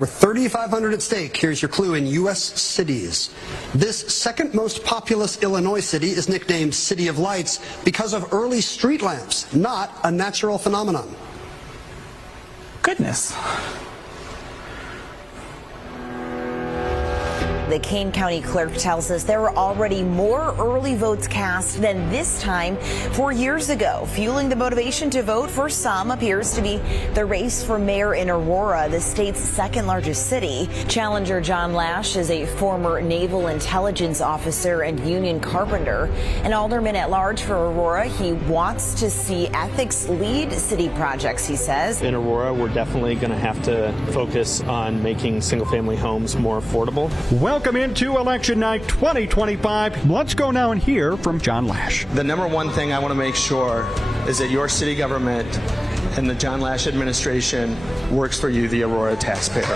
With 3,500 at stake, here's your clue in U.S. cities. This second most populous Illinois city is nicknamed City of Lights because of early street lamps, not a natural phenomenon. Goodness. The Kane County clerk tells us there were already more early votes cast than this time 4 years ago. Fueling the motivation to vote for some appears to be the race for mayor in Aurora, the state's second largest city. Challenger John Lash is a former naval intelligence officer and union carpenter. An alderman at large for Aurora, he wants to see ethics lead city projects, he says. In Aurora, we're definitely going to have to focus on making single-family homes more affordable. Welcome into Election Night 2025. Let's go now and hear from John Laesch. The number one thing I want to make sure is that your city government and the John Laesch administration works for you, the Aurora taxpayer.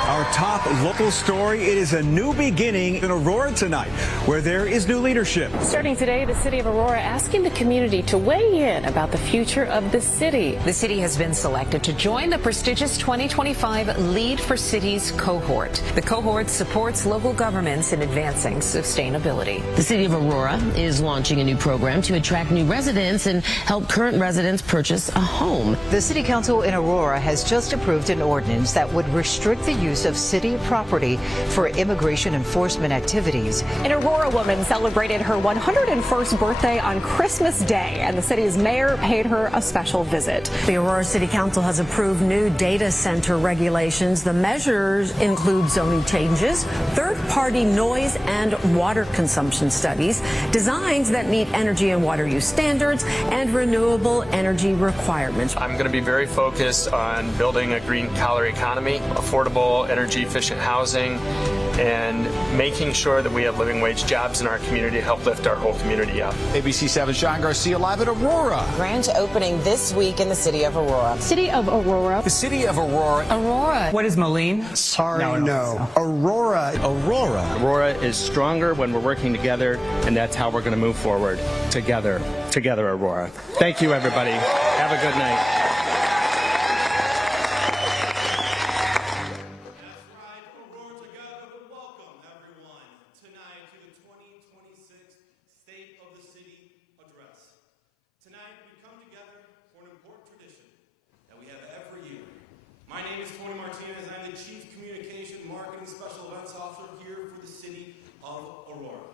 Our top local story, it is a new beginning in Aurora tonight, where there is new leadership. Starting today, the City of Aurora asking the community to weigh in about the future of the city. The city has been selected to join the prestigious 2025 Lead for Cities cohort. The cohort supports local governments in advancing sustainability. The City of Aurora is launching a new program to attract new residents and help current residents purchase a home. The City Council in Aurora has just approved an ordinance that would restrict the use of city property for immigration enforcement activities. An Aurora woman celebrated her 101st birthday on Christmas Day, and the city's mayor paid her a special visit. The Aurora City Council has approved new data center regulations. The measures include zoning changes, third-party noise and water consumption studies, designs that meet energy and water use standards, and renewable energy requirements. I'm going to be very focused on building a green-collar economy, affordable energy-efficient housing, and making sure that we have living wage jobs in our community to help lift our whole community up. ABC 7's Sean Garcia live at Aurora. Grand opening this week in the City of Aurora. City of Aurora. The City of Aurora. Aurora. What is Moline? Sorry, no. Aurora. Aurora. Aurora is stronger when we're working together, and that's how we're going to move forward together. Together, Aurora. Thank you, everybody. Have a good night. My name is Tony Martinez. I'm the Chief Communication Marketing Special Events Officer here for the City of Aurora.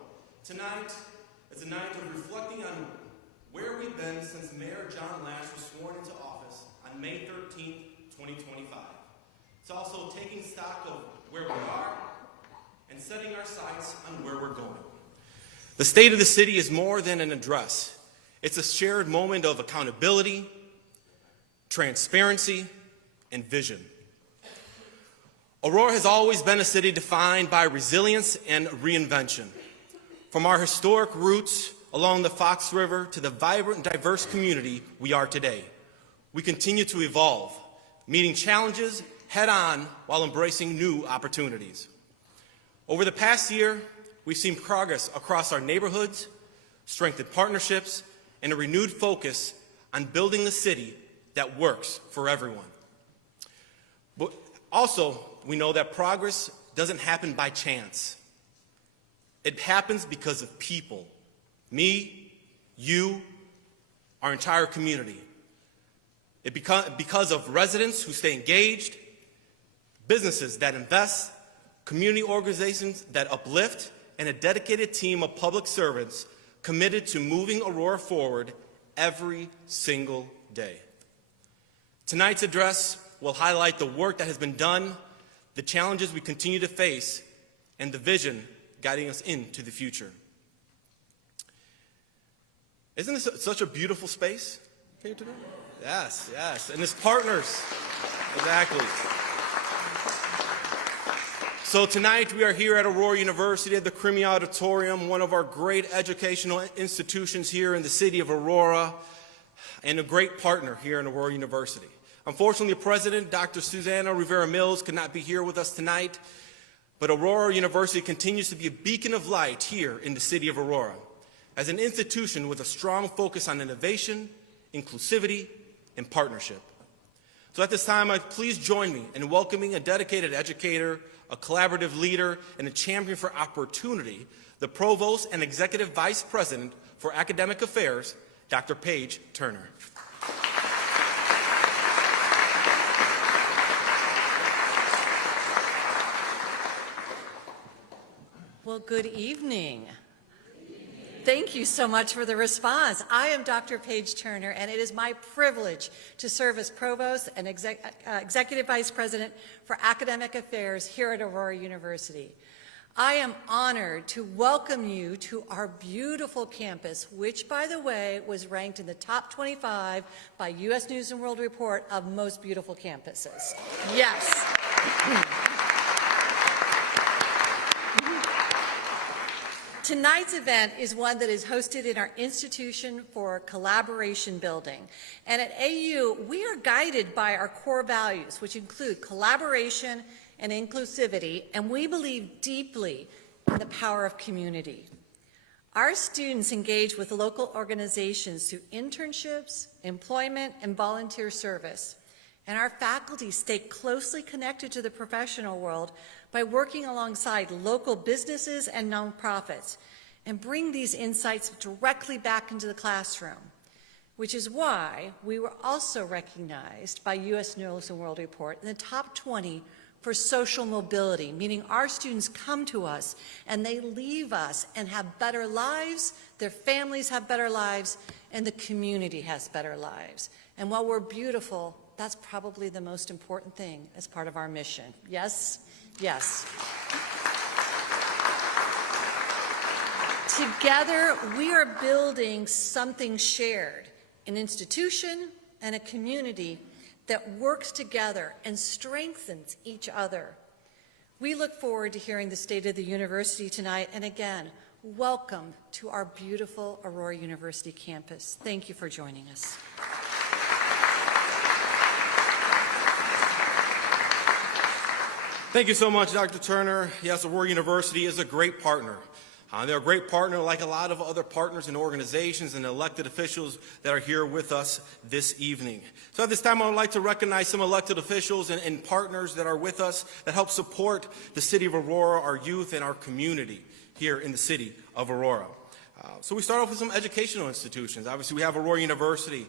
Tonight is a night of reflecting on where we've been since Mayor John Laesch was sworn into office on May 13th, 2025. It's also taking stock of where we are and setting our sights on where we're going. The state of the city is more than an address. It's a shared moment of accountability, transparency, and vision. Aurora has always been a city defined by resilience and reinvention. From our historic roots along the Fox River to the vibrant and diverse community we are today, we continue to evolve, meeting challenges head-on while embracing new opportunities. Over the past year, we've seen progress across our neighborhoods, strengthened partnerships, and a renewed focus on building the city that works for everyone. But also, we know that progress doesn't happen by chance. It happens because of people. Me, you, our entire community. Because of residents who stay engaged, businesses that invest, community organizations that uplift, and a dedicated team of public servants committed to moving Aurora forward every single day. Tonight's address will highlight the work that has been done, the challenges we continue to face, and the vision guiding us into the future. Isn't this such a beautiful space here today? Yes, yes, and its partners, exactly. So tonight we are here at Aurora University at the Creamy Auditorium, one of our great educational institutions here in the city of Aurora, and a great partner here in Aurora University. Unfortunately, the president, Dr. Susana Rivera-Mills, could not be here with us tonight, but Aurora University continues to be a beacon of light here in the city of Aurora as an institution with a strong focus on innovation, inclusivity, and partnership. So at this time, please join me in welcoming a dedicated educator, a collaborative leader, and a champion for opportunity, the Provost and Executive Vice President for Academic Affairs, Dr. Paige Turner. Well, good evening. Thank you so much for the response. I am Dr. Paige Turner, and it is my privilege to serve as Provost and Executive Vice President for Academic Affairs here at Aurora University. I am honored to welcome you to our beautiful campus, which, by the way, was ranked in the top 25 by U.S. News & World Report of most beautiful campuses. Yes. Tonight's event is one that is hosted in our Institution for Collaboration building. And at AU, we are guided by our core values, which include collaboration and inclusivity, and we believe deeply in the power of community. Our students engage with local organizations through internships, employment, and volunteer service. And our faculty stay closely connected to the professional world by working alongside local businesses and nonprofits and bring these insights directly back into the classroom, which is why we were also recognized by U.S. News & World Report in the top 20 for social mobility, meaning our students come to us and they leave us and have better lives, their families have better lives, and the community has better lives. And while we're beautiful, that's probably the most important thing as part of our mission. Yes? Yes. Together, we are building something shared, an institution and a community that works together and strengthens each other. We look forward to hearing the state of the university tonight, and again, welcome to our beautiful Aurora University campus. Thank you for joining us. Thank you so much, Dr. Turner. Yes, Aurora University is a great partner. They're a great partner like a lot of other partners and organizations and elected officials that are here with us this evening. So at this time, I would like to recognize some elected officials and partners that are with us that help support the City of Aurora, our youth, and our community here in the City of Aurora. So we start off with some educational institutions. Obviously, we have Aurora University.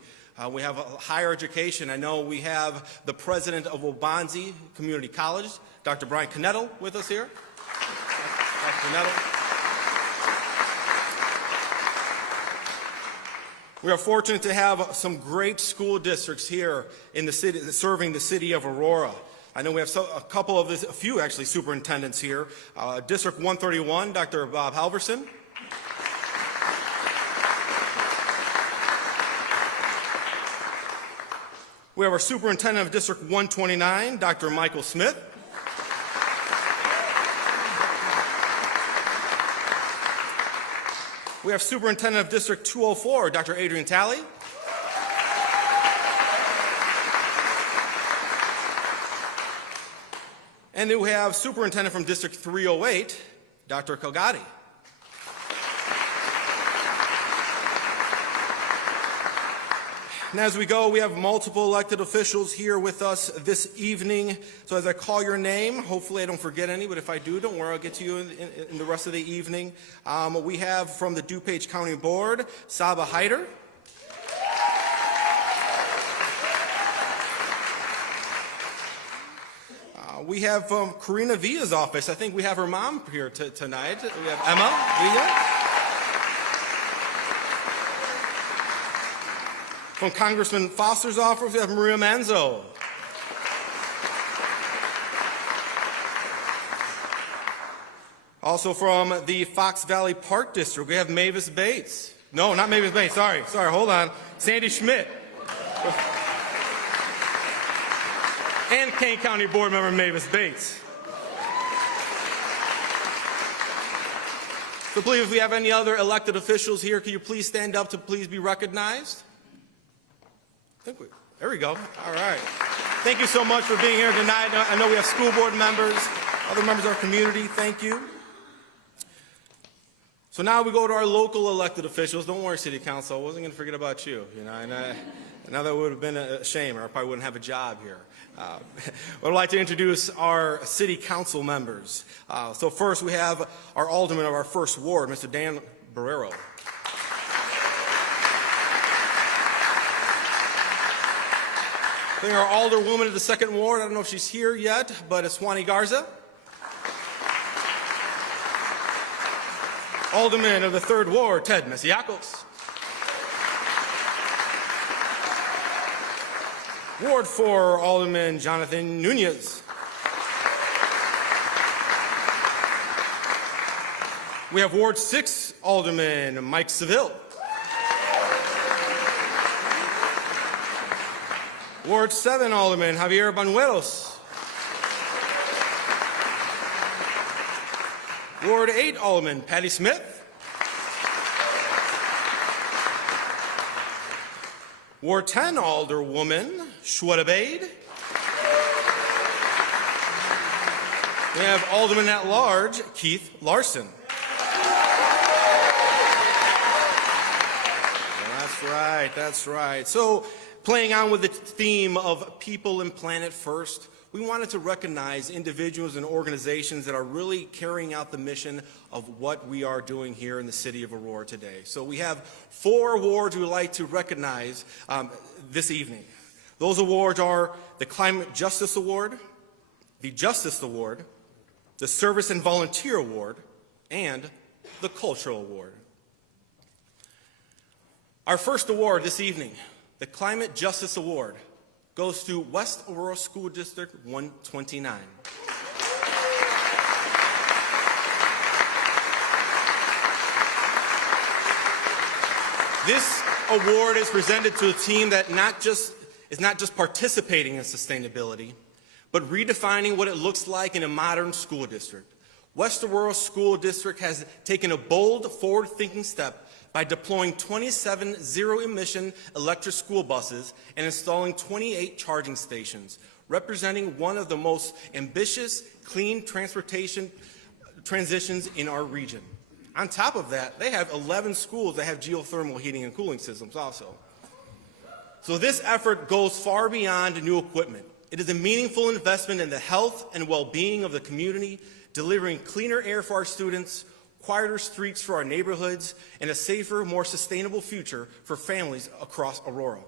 We have higher education. I know we have the president of Waubonsie Community College, Dr. Brian Knettel, with us here. Dr. Knettel. We are fortunate to have some great school districts here in the city, serving the City of Aurora. I know we have a few actually superintendents here. District 131, Dr. Bob Halverson. We have our superintendent of District 129, Dr. Michael Smith. We have Superintendent of District 204, Dr. Adrian Talley. And then we have Superintendent from District 308, Dr. Kogati. And as we go, we have multiple elected officials here with us this evening. So as I call your name, hopefully I don't forget any, but if I do, don't worry, I'll get to you in the rest of the evening. We have from the DuPage County Board, Saba Hyder. We have from Karina Villa's office. I think we have her mom here tonight. We have Emma Villa. From Congressman Foster's office, we have Maria Manzo. Also from the Fox Valley Park District, we have Mavis Bates. No, not Mavis Bates, sorry, hold on. Sandy Schmidt. And Kane County Board Member Mavis Bates. So please, if we have any other elected officials here, can you please stand up to please be recognized? There we go. All right. Thank you so much for being here tonight. I know we have school board members, other members of our community. Thank you. So now we go to our local elected officials. Don't worry, City Council. I wasn't going to forget about you. Now that would have been a shame, or I probably wouldn't have a job here. I'd like to introduce our city council members. So first we have our alderman of our first ward, Mr. Dan Barrero. Then our alderwoman of the second ward, I don't know if she's here yet, but it's Juani Garza. Alderman of the third ward, Ted Mesiacos. Ward 4, Alderman Jonathan Nunez. We have Ward 6, Alderman Mike Seville. Ward 7, Alderman Javier Banuelos. Ward 8, Alderman Patty Smith. Ward 10, Alderwoman Shweta Bade. We have Alderman at Large Keith Larson. That's right. So, playing on with the theme of people and planet first, we wanted to recognize individuals and organizations that are really carrying out the mission of what we are doing here in the city of Aurora today. So we have 4 awards we would like to recognize this evening. Those awards are the Climate Justice Award, the Justice Award, the Service and Volunteer Award, and the Cultural Award. Our first award this evening, the Climate Justice Award, goes to West Aurora School District 129. This award is presented to a team that is not just participating in sustainability, but redefining what it looks like in a modern school district. West Aurora School District has taken a bold, forward-thinking step by deploying 27 zero-emission electric school buses and installing 28 charging stations, representing one of the most ambitious clean transportation transitions in our region. On top of that, they have 11 schools that have geothermal heating and cooling systems also. So this effort goes far beyond new equipment. It is a meaningful investment in the health and well-being of the community, delivering cleaner air for our students, quieter streets for our neighborhoods, and a safer, more sustainable future for families across Aurora.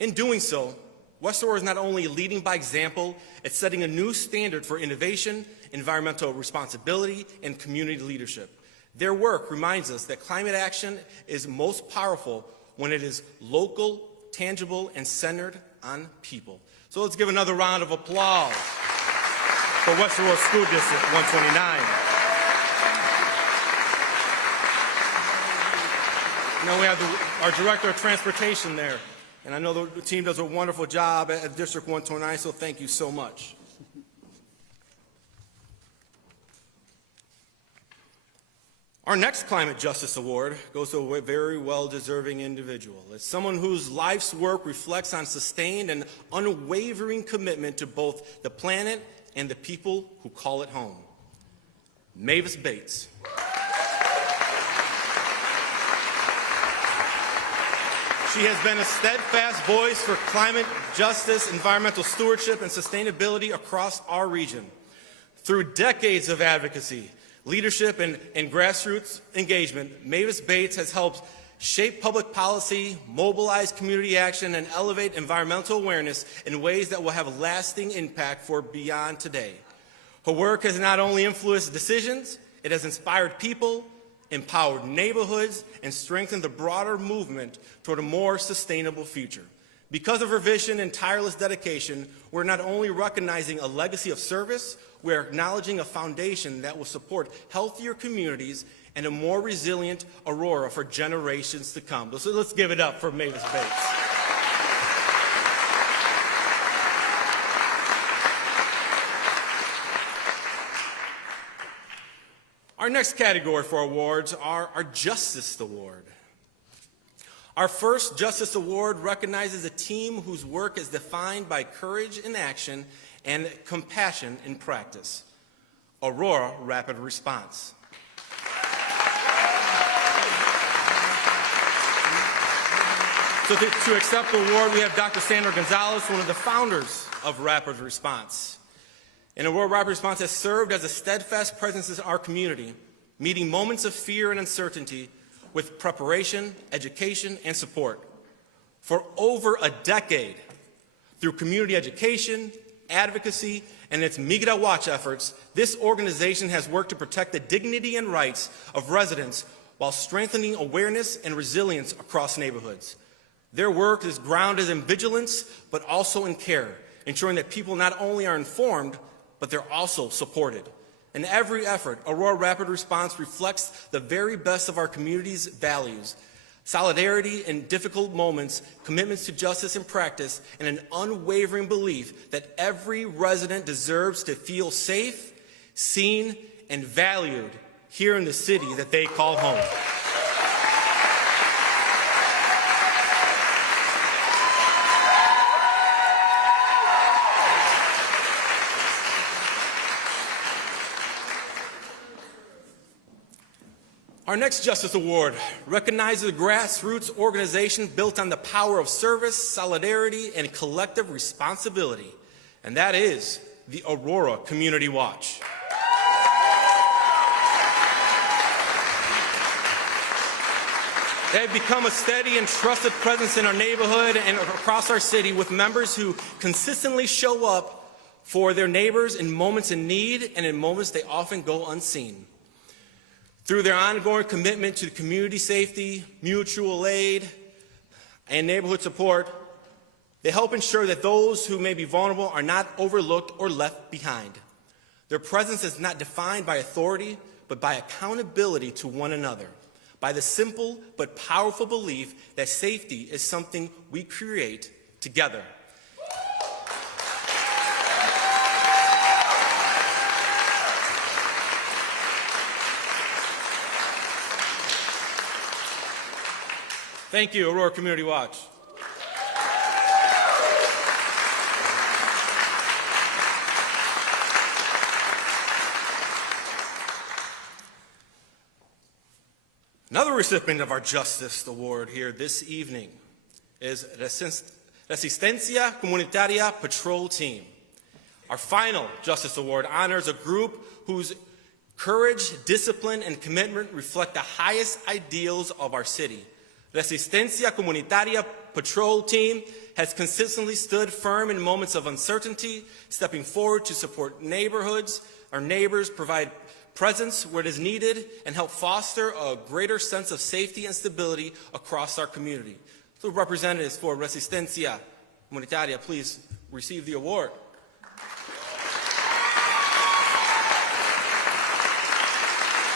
In doing so, West Aurora is not only leading by example, it's setting a new standard for innovation, environmental responsibility, and community leadership. Their work reminds us that climate action is most powerful when it is local, tangible, and centered on people. So let's give another round of applause for West Aurora School District 129. Now we have our Director of Transportation there, and I know the team does a wonderful job at District 129, so thank you so much. Our next Climate Justice Award goes to a very well-deserving individual. It's someone whose life's work reflects on sustained and unwavering commitment to both the planet and the people who call it home. Mavis Bates. She has been a steadfast voice for climate justice, environmental stewardship, and sustainability across our region. Through decades of advocacy, leadership, and grassroots engagement, Mavis Bates has helped shape public policy, mobilize community action, and elevate environmental awareness in ways that will have a lasting impact for beyond today. Her work has not only influenced decisions, it has inspired people, empowered neighborhoods, and strengthened the broader movement toward a more sustainable future. Because of her vision and tireless dedication, we're not only recognizing a legacy of service, we're acknowledging a foundation that will support healthier communities and a more resilient Aurora for generations to come. So let's give it up for Mavis Bates. Our next category for awards are our Justice Award. Our first Justice Award recognizes a team whose work is defined by courage in action and compassion in practice. Aurora Rapid Response. So to accept the award, we have Dr. Sandra Gonzalez, one of the founders of Rapid Response. And Aurora Rapid Response has served as a steadfast presence in our community, meeting moments of fear and uncertainty with preparation, education, and support. For over a decade, through community education, advocacy, and its Migra Watch efforts, this organization has worked to protect the dignity and rights of residents while strengthening awareness and resilience across neighborhoods. Their work is grounded in vigilance, but also in care, ensuring that people not only are informed, but they're also supported. In every effort, Aurora Rapid Response reflects the very best of our community's values: solidarity in difficult moments, commitments to justice in practice, and an unwavering belief that every resident deserves to feel safe, seen, and valued here in the city that they call home. Our next Justice Award recognizes a grassroots organization built on the power of service, solidarity, and collective responsibility, and that is the Aurora Community Watch. They have become a steady and trusted presence in our neighborhood and across our city, with members who consistently show up for their neighbors in moments in need and in moments they often go unseen. Through their ongoing commitment to community safety, mutual aid, and neighborhood support, they help ensure that those who may be vulnerable are not overlooked or left behind. Their presence is not defined by authority, but by accountability to one another, by the simple but powerful belief that safety is something we create together. Thank you, Aurora Community Watch. Another recipient of our Justice Award here this evening is Resistencia Comunitaria Patrol Team. Our final Justice Award honors a group whose courage, discipline, and commitment reflect the highest ideals of our city. Resistencia Comunitaria Patrol Team has consistently stood firm in moments of uncertainty, stepping forward to support neighborhoods, our neighbors, provide presence where it is needed, and help foster a greater sense of safety and stability across our community. So representatives for Resistencia Comunitaria, please receive the award.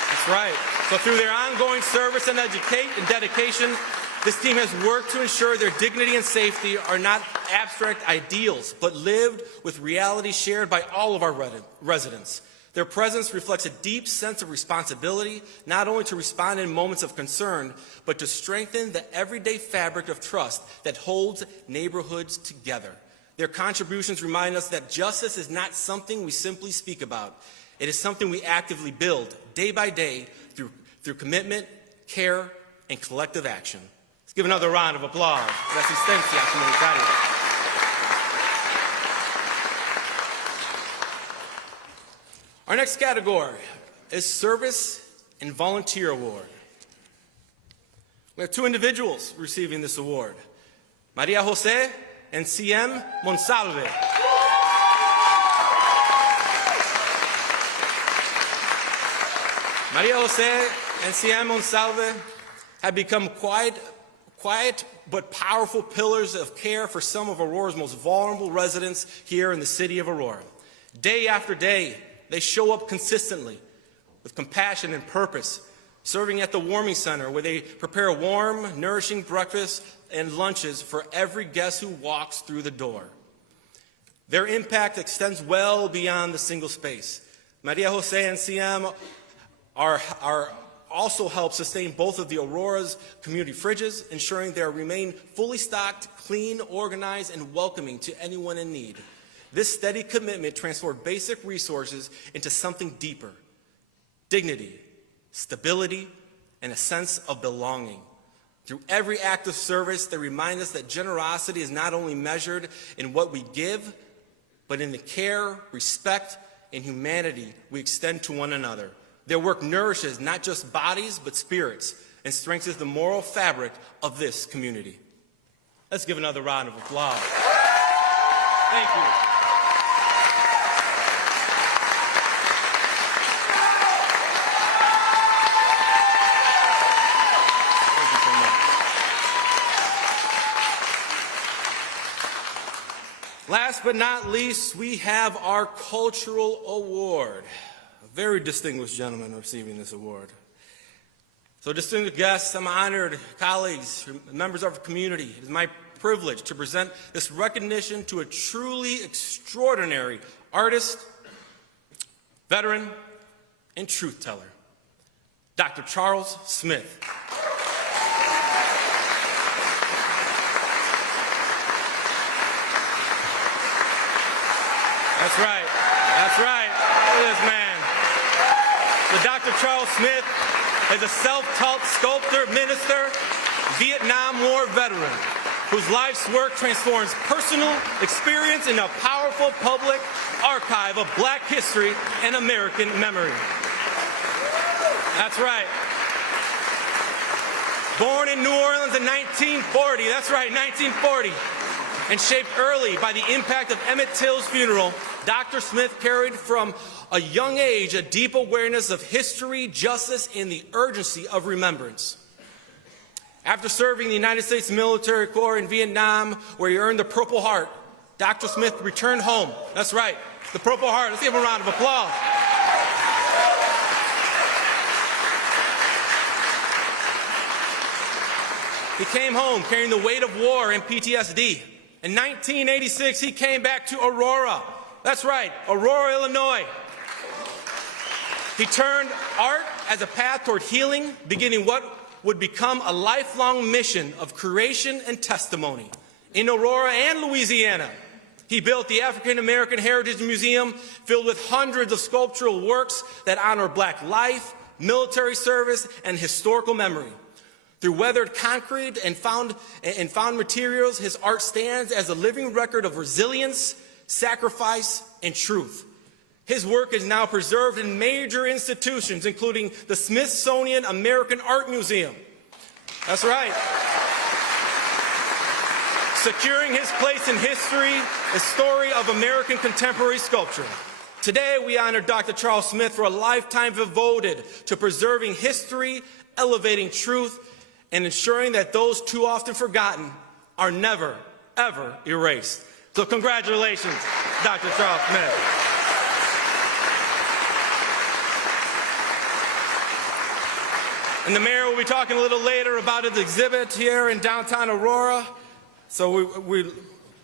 That's right. So through their ongoing service and dedication, this team has worked to ensure their dignity and safety are not abstract ideals, but lived with reality shared by all of our residents. Their presence reflects a deep sense of responsibility, not only to respond in moments of concern, but to strengthen the everyday fabric of trust that holds neighborhoods together. Their contributions remind us that justice is not something we simply speak about. It is something we actively build day by day through commitment, care, and collective action. Let's give another round of applause. Resistencia Comunitaria. Our next category is Service and Volunteer Award. We have two individuals receiving this award, Maria Jose and CM Monsalve. Maria Jose and CM Monsalve have become quiet but powerful pillars of care for some of Aurora's most vulnerable residents here in the city of Aurora. Day after day, they show up consistently with compassion and purpose, serving at the warming center where they prepare warm, nourishing breakfast and lunches for every guest who walks through the door. Their impact extends well beyond the single space. Maria Jose and CM also help sustain both of the Aurora's community fridges, ensuring they remain fully stocked, clean, organized, and welcoming to anyone in need. This steady commitment transforms basic resources into something deeper: dignity, stability, and a sense of belonging. Through every act of service, they remind us that generosity is not only measured in what we give, but in the care, respect, and humanity we extend to one another. Their work nourishes not just bodies, but spirits, and strengthens the moral fabric of this community. Let's give another round of applause. Thank you. Last but not least, we have our cultural award. A very distinguished gentleman receiving this award. So distinguished guests, I'm honored, colleagues, members of our community. It is my privilege to present this recognition to a truly extraordinary artist, veteran, and truth teller, Dr. Charles Smith. That's right. That's right. Look at this man. So Dr. Charles Smith is a self-taught sculptor, minister, Vietnam War veteran, whose life's work transforms personal experience into a powerful public archive of Black history and American memory. That's right. Born in New Orleans in 1940, that's right, 1940, and shaped early by the impact of Emmett Till's funeral, Dr. Smith carried from a young age a deep awareness of history, justice, and the urgency of remembrance. After serving the United States Military Corps in Vietnam, where he earned the Purple Heart, Dr. Smith returned home. That's right, the Purple Heart. Let's give him a round of applause. He came home carrying the weight of war and PTSD. In 1986, he came back to Aurora. That's right, Aurora, Illinois. He turned art as a path toward healing, beginning what would become a lifelong mission of creation and testimony. In Aurora and Louisiana, he built the African American Heritage Museum, filled with hundreds of sculptural works that honor Black life, military service, and historical memory. Through weathered concrete and found materials, his art stands as a living record of resilience, sacrifice, and truth. His work is now preserved in major institutions, including the Smithsonian American Art Museum. That's right. Securing his place in history, a story of American contemporary sculpture. Today, we honor Dr. Charles Smith for a lifetime devoted to preserving history, elevating truth, and ensuring that those too often forgotten are never, ever erased. So congratulations, Dr. Charles Smith. And the mayor will be talking a little later about his exhibit here in downtown Aurora. So we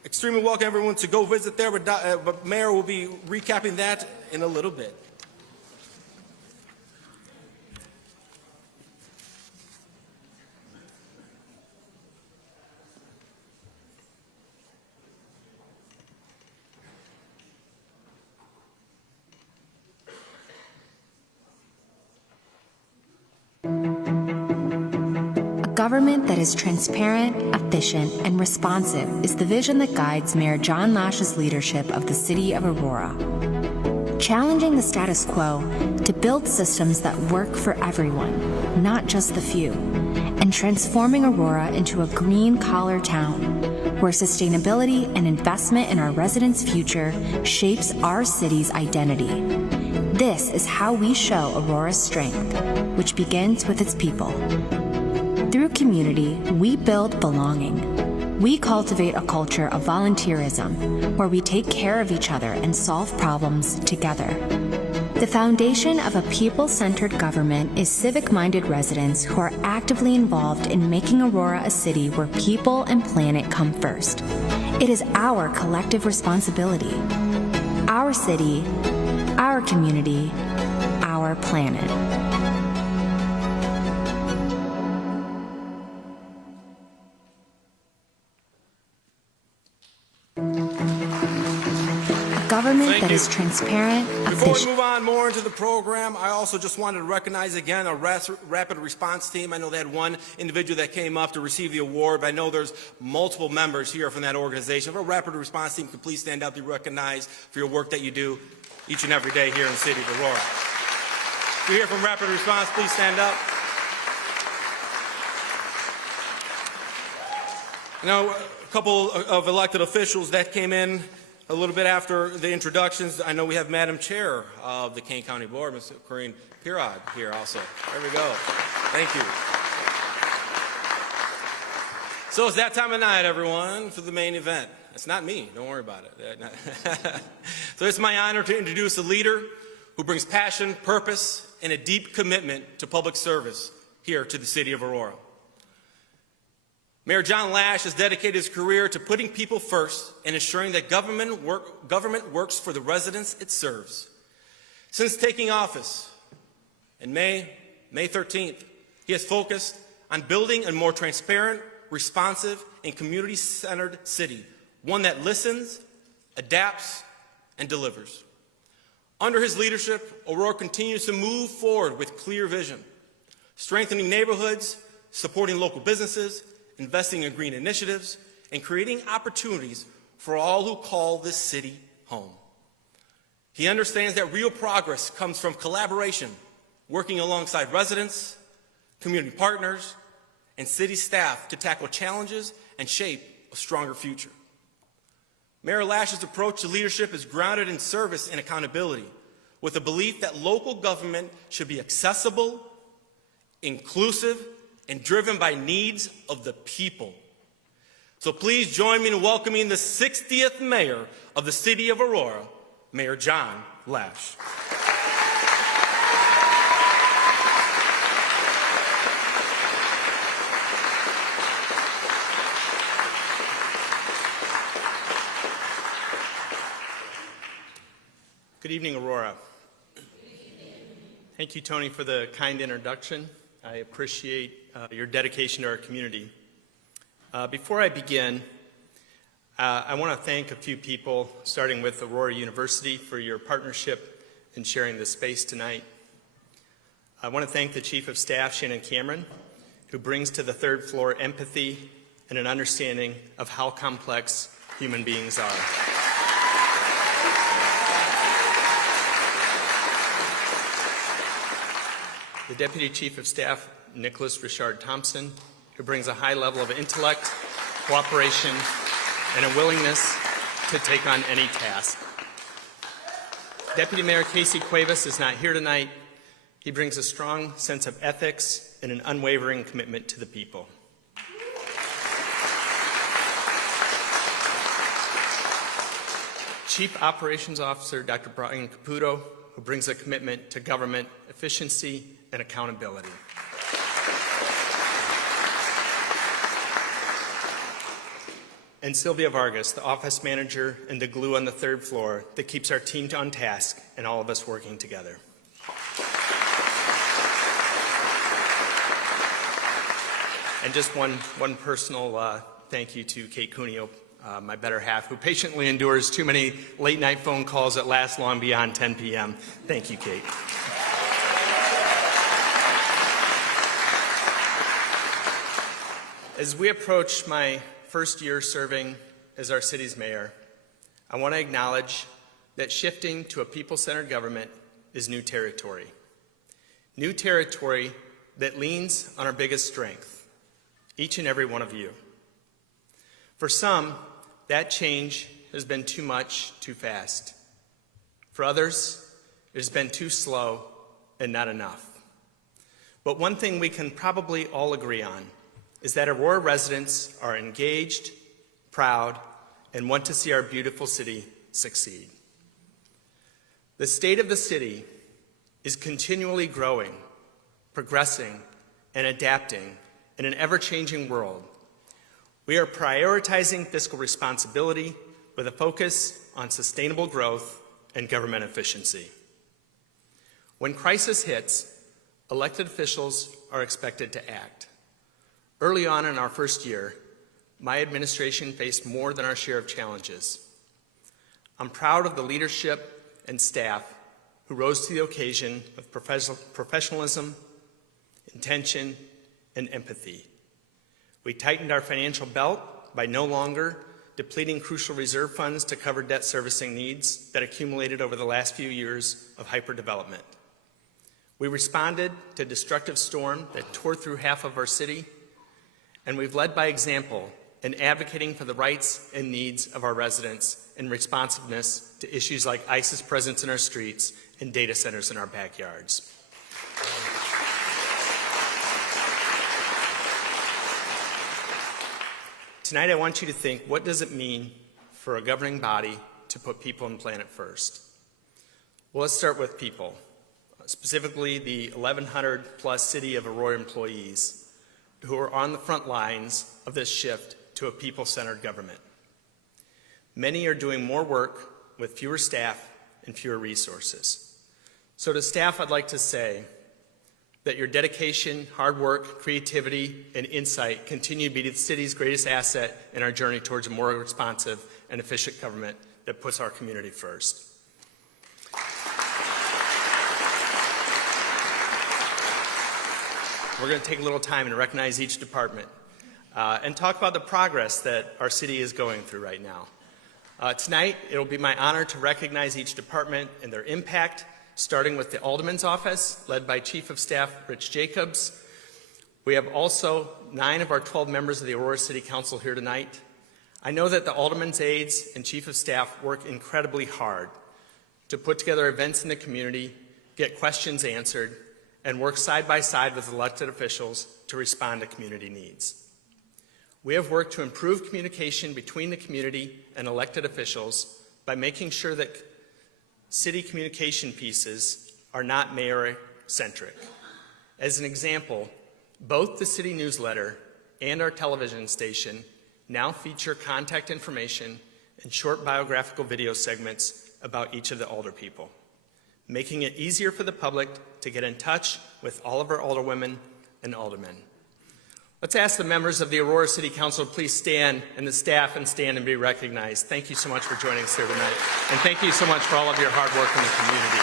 extremely welcome everyone to go visit there, but Mayor will be recapping that in a little bit. Government that is transparent, efficient, and responsive is the vision that guides Mayor John Laesch's leadership of the City of Aurora. Challenging the status quo to build systems that work for everyone, not just the few, and transforming Aurora into a green-collar town where sustainability and investment in our residents' future shapes our city's identity. This is how we show Aurora's strength, which begins with its people. Through community, we build belonging. We cultivate a culture of volunteerism where we take care of each other and solve problems together. The foundation of a people-centered government is civic-minded residents who are actively involved in making Aurora a city where people and planet come first. It is our collective responsibility. Our city, our community, our planet. government that is transparent, Before we efficient. move on more into the program, I also just wanted to recognize again our rapid response team. I know they had one individual that came up to receive the award, but I know there's multiple members here from that organization. If our rapid response team could please stand up, be recognized for your work that you do each and every day here in the City of Aurora. If you're here from rapid response, please stand up. Now, a couple of elected officials that came in a little bit after the introductions. I know we have Madam Chair of the Kane County Board, Ms. Corinne Pirog, here also. There we go. Thank you. So it's that time of night, everyone, for the main event. It's not me. Don't worry about it. So it's my honor to introduce a leader who brings passion, purpose, and a deep commitment to public service here to the City of Aurora. Mayor John Laesch has dedicated his career to putting people first and ensuring that government works for the residents it serves. Since taking office in May 13th, he has focused on building a more transparent, responsive, and community-centered city, one that listens, adapts, and delivers. Under his leadership, Aurora continues to move forward with clear vision, strengthening neighborhoods, supporting local businesses, investing in green initiatives, and creating opportunities for all who call this city home. He understands that real progress comes from collaboration, working alongside residents, community partners, and city staff to tackle challenges and shape a stronger future. Mayor Lash's approach to leadership is grounded in service and accountability, with a belief that local government should be accessible, inclusive, and driven by needs of the people. So please join me in welcoming the 60th mayor of the City of Aurora, Mayor John Laesch. Good evening, Aurora. Thank you, Tony, for the kind introduction. I appreciate your dedication to our community. Before I begin, I want to thank a few people, starting with Aurora University, for your partnership in sharing this space tonight. I want to thank the Chief of Staff, Shannon Cameron, who brings to the third floor empathy and an understanding of how complex human beings are. The Deputy Chief of Staff, Nicholas Richard Thompson, who brings a high level of intellect, cooperation, and a willingness to take on any task. Deputy Mayor Casey Cuevas is not here tonight. He brings a strong sense of ethics and an unwavering commitment to the people. Chief Operations Officer, Dr. Brian Caputo, who brings a commitment to government efficiency and accountability. And Sylvia Vargas, the office manager and the glue on the third floor that keeps our team on task and all of us working together. And just one personal thank you to Kate Cuneo, my better half, who patiently endures too many late night phone calls that last long beyond 10 p.m. Thank you, Kate. As we approach my first year serving as our city's mayor, I want to acknowledge that shifting to a people-centered government is new territory. New territory that leans on our biggest strength, each and every one of you. For some, that change has been too much, too fast. For others, it has been too slow and not enough. But one thing we can probably all agree on is that Aurora residents are engaged, proud, and want to see our beautiful city succeed. The state of the city is continually growing, progressing, and adapting in an ever-changing world. We are prioritizing fiscal responsibility with a focus on sustainable growth and government efficiency. When crisis hits, elected officials are expected to act. Early on in our first year, my administration faced more than our share of challenges. I'm proud of the leadership and staff who rose to the occasion with professionalism, intention, and empathy. We tightened our financial belt by no longer depleting crucial reserve funds to cover debt servicing needs that accumulated over the last few years of hyperdevelopment. We responded to a destructive storm that tore through half of our city, and we've led by example in advocating for the rights and needs of our residents in responsiveness to issues like ISIS presence in our streets and data centers in our backyards. Tonight, I want you to think, what does it mean for a governing body to put people and planet first? Well, let's start with people, specifically the 1,100 plus City of Aurora employees who are on the front lines of this shift to a people-centered government. Many are doing more work with fewer staff and fewer resources. So to staff, I'd like to say that your dedication, hard work, creativity, and insight continue to be the city's greatest asset in our journey towards a more responsive and efficient government that puts our community first. We're going to take a little time and recognize each department and talk about the progress that our city is going through right now. Tonight, it'll be my honor to recognize each department and their impact, starting with the Alderman's office, led by Chief of Staff Rich Jacobs. We have also 9 of our 12 members of the Aurora City Council here tonight. I know that the Alderman's aides and Chief of Staff work incredibly hard to put together events in the community, get questions answered, and work side by side with elected officials to respond to community needs. We have worked to improve communication between the community and elected officials by making sure that city communication pieces are not mayor-centric. As an example, both the city newsletter and our television station now feature contact information and short biographical video segments about each of the alder people, making it easier for the public to get in touch with all of our alderwomen and aldermen. Let's ask the members of the Aurora City Council to please stand, and the staff and stand and be recognized. Thank you so much for joining us here tonight. And thank you so much for all of your hard work in the community.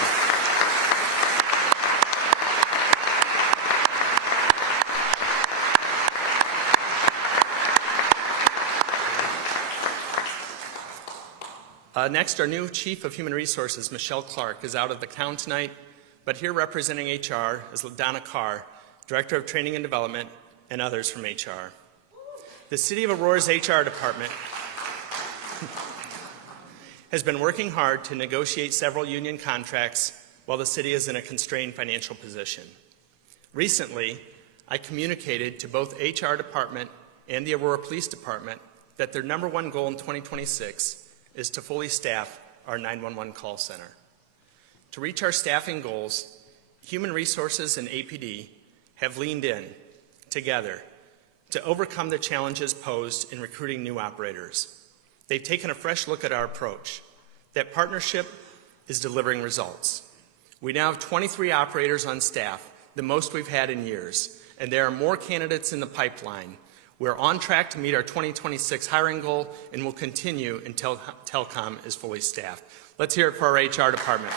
Next, our new Chief of Human Resources, Michelle Clark, is out of the town tonight, but here representing HR is LaDonna Carr, Director of Training and Development, and others from HR. The City of Aurora's HR department has been working hard to negotiate several union contracts while the city is in a constrained financial position. Recently, I communicated to both HR department and the Aurora Police Department that their #1 goal in 2026 is to fully staff our 911 call center. To reach our staffing goals, Human Resources and APD have leaned in together to overcome the challenges posed in recruiting new operators. They've taken a fresh look at our approach. That partnership is delivering results. We now have 23 operators on staff, the most we've had in years, and there are more candidates in the pipeline. We're on track to meet our 2026 hiring goal and will continue until Telcom is fully staffed. Let's hear it for our HR department.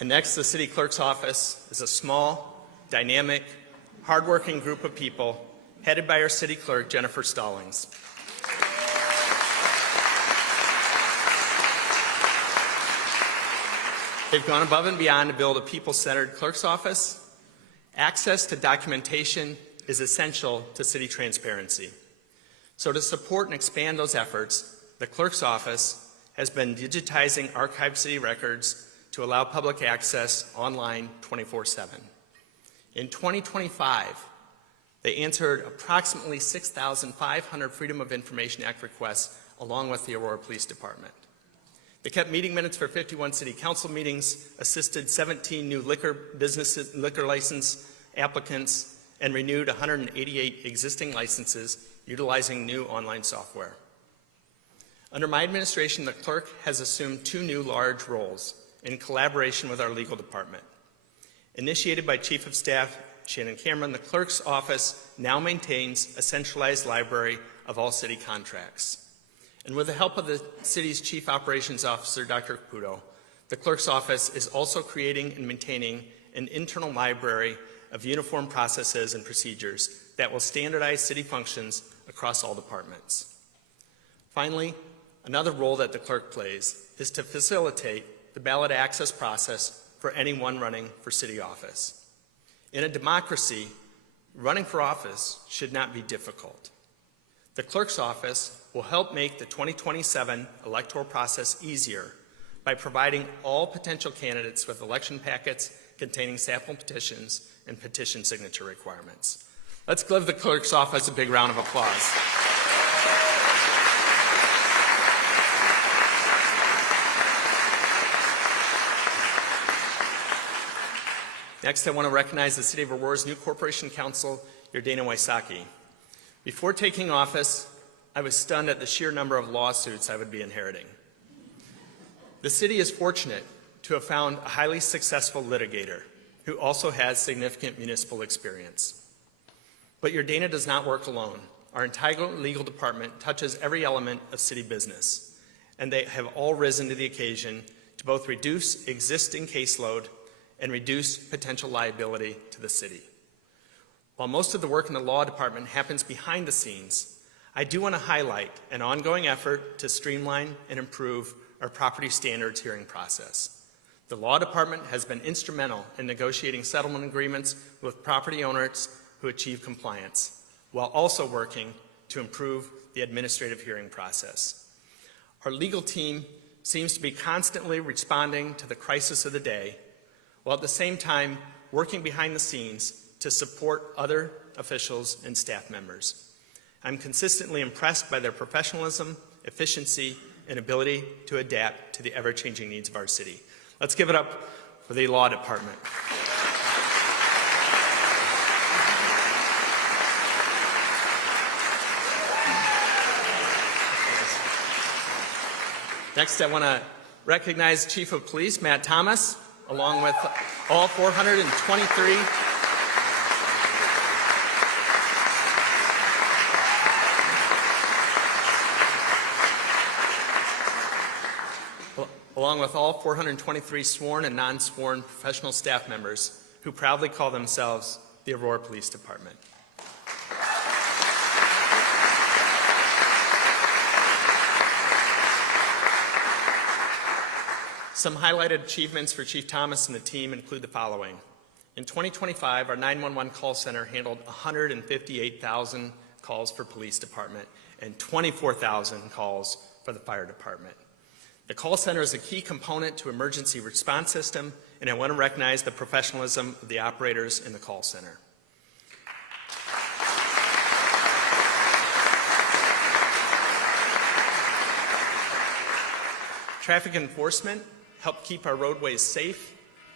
And next, the City Clerk's office is a small, dynamic, hardworking group of people headed by our City Clerk, Jennifer Stallings. They've gone above and beyond to build a people-centered clerk's office. Access to documentation is essential to city transparency. So to support and expand those efforts, the clerk's office has been digitizing archived city records to allow public access online 24/7. In 2025, they answered approximately 6,500 Freedom of Information Act requests along with the Aurora Police Department. They kept meeting minutes for 51 city council meetings, assisted 17 new liquor license applicants, and renewed 188 existing licenses utilizing new online software. Under my administration, the clerk has assumed 2 new large roles, in collaboration with our legal department. Initiated by Chief of Staff Shannon Cameron, the clerk's office now maintains a centralized library of all city contracts. And with the help of the city's Chief Operations Officer, Dr. Caputo, the clerk's office is also creating and maintaining an internal library of uniform processes and procedures that will standardize city functions across all departments. Finally, another role that the clerk plays is to facilitate the ballot access process for anyone running for city office. In a democracy, running for office should not be difficult. The clerk's office will help make the 2027 electoral process easier by providing all potential candidates with election packets containing sample petitions and petition signature requirements. Let's give the clerk's office a big round of applause. Next, I want to recognize the City of Aurora's new Corporation Counsel, Yordana Wysocki. Before taking office, I was stunned at the sheer number of lawsuits I would be inheriting. The city is fortunate to have found a highly successful litigator who also has significant municipal experience. But Yordana does not work alone. Our entire legal department touches every element of city business, and they have all risen to the occasion to both reduce existing caseload and reduce potential liability to the city. While most of the work in the law department happens behind the scenes, I do want to highlight an ongoing effort to streamline and improve our property standards hearing process. The law department has been instrumental in negotiating settlement agreements with property owners who achieve compliance, while also working to improve the administrative hearing process. Our legal team seems to be constantly responding to the crisis of the day, while at the same time working behind the scenes to support other officials and staff members. I'm consistently impressed by their professionalism, efficiency, and ability to adapt to the ever-changing needs of our city. Let's give it up for the law department. Next, I want to recognize Chief of Police Matt Thomas, along with all 423 sworn and non-sworn professional staff members who proudly call themselves the Aurora Police Department. Some highlighted achievements for Chief Thomas and the team include the following. In 2025, our 911 call center handled 158,000 calls for police department and 24,000 calls for the fire department. The call center is a key component to emergency response system, and I want to recognize the professionalism of the operators in the call center. Traffic enforcement helped keep our roadways safe.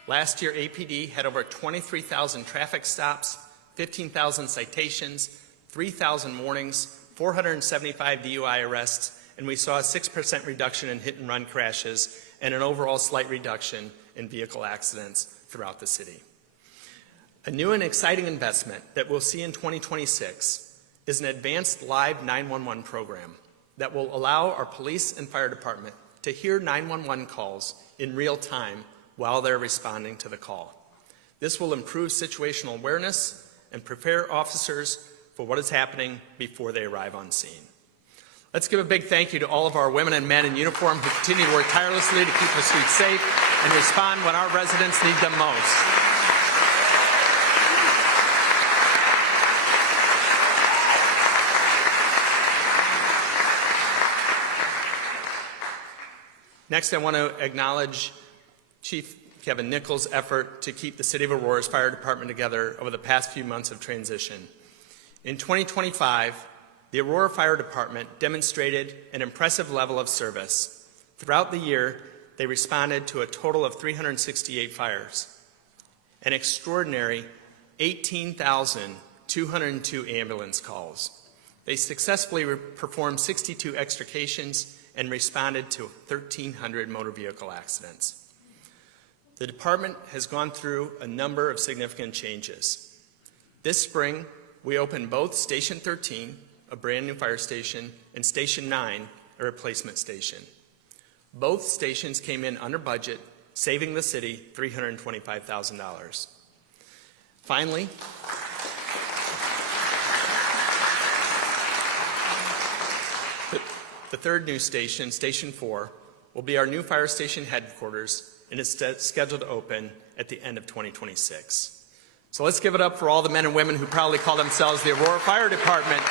Last year, APD had over 23,000 traffic stops, 15,000 citations, 3,000 warnings, 475 DUI arrests, and we saw a 6% reduction in hit-and-run crashes and an overall slight reduction in vehicle accidents throughout the city. A new and exciting investment that we'll see in 2026 is an advanced live 911 program that will allow our police and fire department to hear 911 calls in real time while they're responding to the call. This will improve situational awareness and prepare officers for what is happening before they arrive on scene. Let's give a big thank you to all of our women and men in uniform who continue to work tirelessly to keep the streets safe and respond when our residents need them most. Next, I want to acknowledge Chief Kevin Nichols' effort to keep the City of Aurora's fire department together over the past few months of transition. In 2025, the Aurora Fire Department demonstrated an impressive level of service. Throughout the year, they responded to a total of 368 fires, an extraordinary 18,202 ambulance calls. They successfully performed 62 extrications and responded to 1,300 motor vehicle accidents. the department has gone through a number of significant changes. This spring, we opened both Station 13, a brand new fire station, and Station 9, a replacement station. Both stations came in under budget, saving the city $325,000. Finally, the third new station, Station 4, will be our new fire station headquarters and is scheduled to open at the end of 2026. So let's give it up for all the men and women who proudly call themselves the Aurora Fire Department.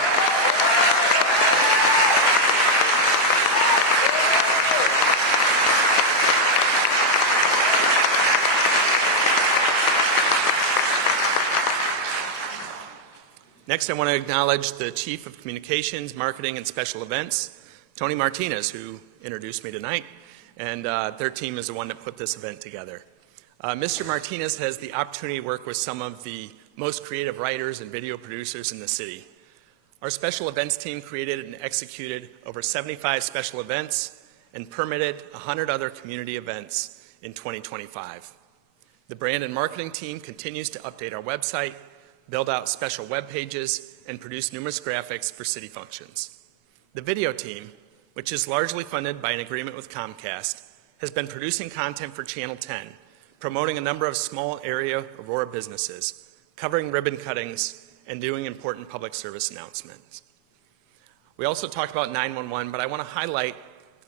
Next, I want to acknowledge the Chief of Communications, Marketing, and Special Events, Tony Martinez, who introduced me tonight, and their team is the one that put this event together. Mr. Martinez has the opportunity to work with some of the most creative writers and video producers in the city. Our special events team created and executed over 75 special events and permitted 100 other community events in 2025. The brand and marketing team continues to update our website, build out special web pages, and produce numerous graphics for city functions. The video team, which is largely funded by an agreement with Comcast, has been producing content for Channel 10, promoting a number of small area Aurora businesses, covering ribbon cuttings, and doing important public service announcements. We also talked about 911, but I want to highlight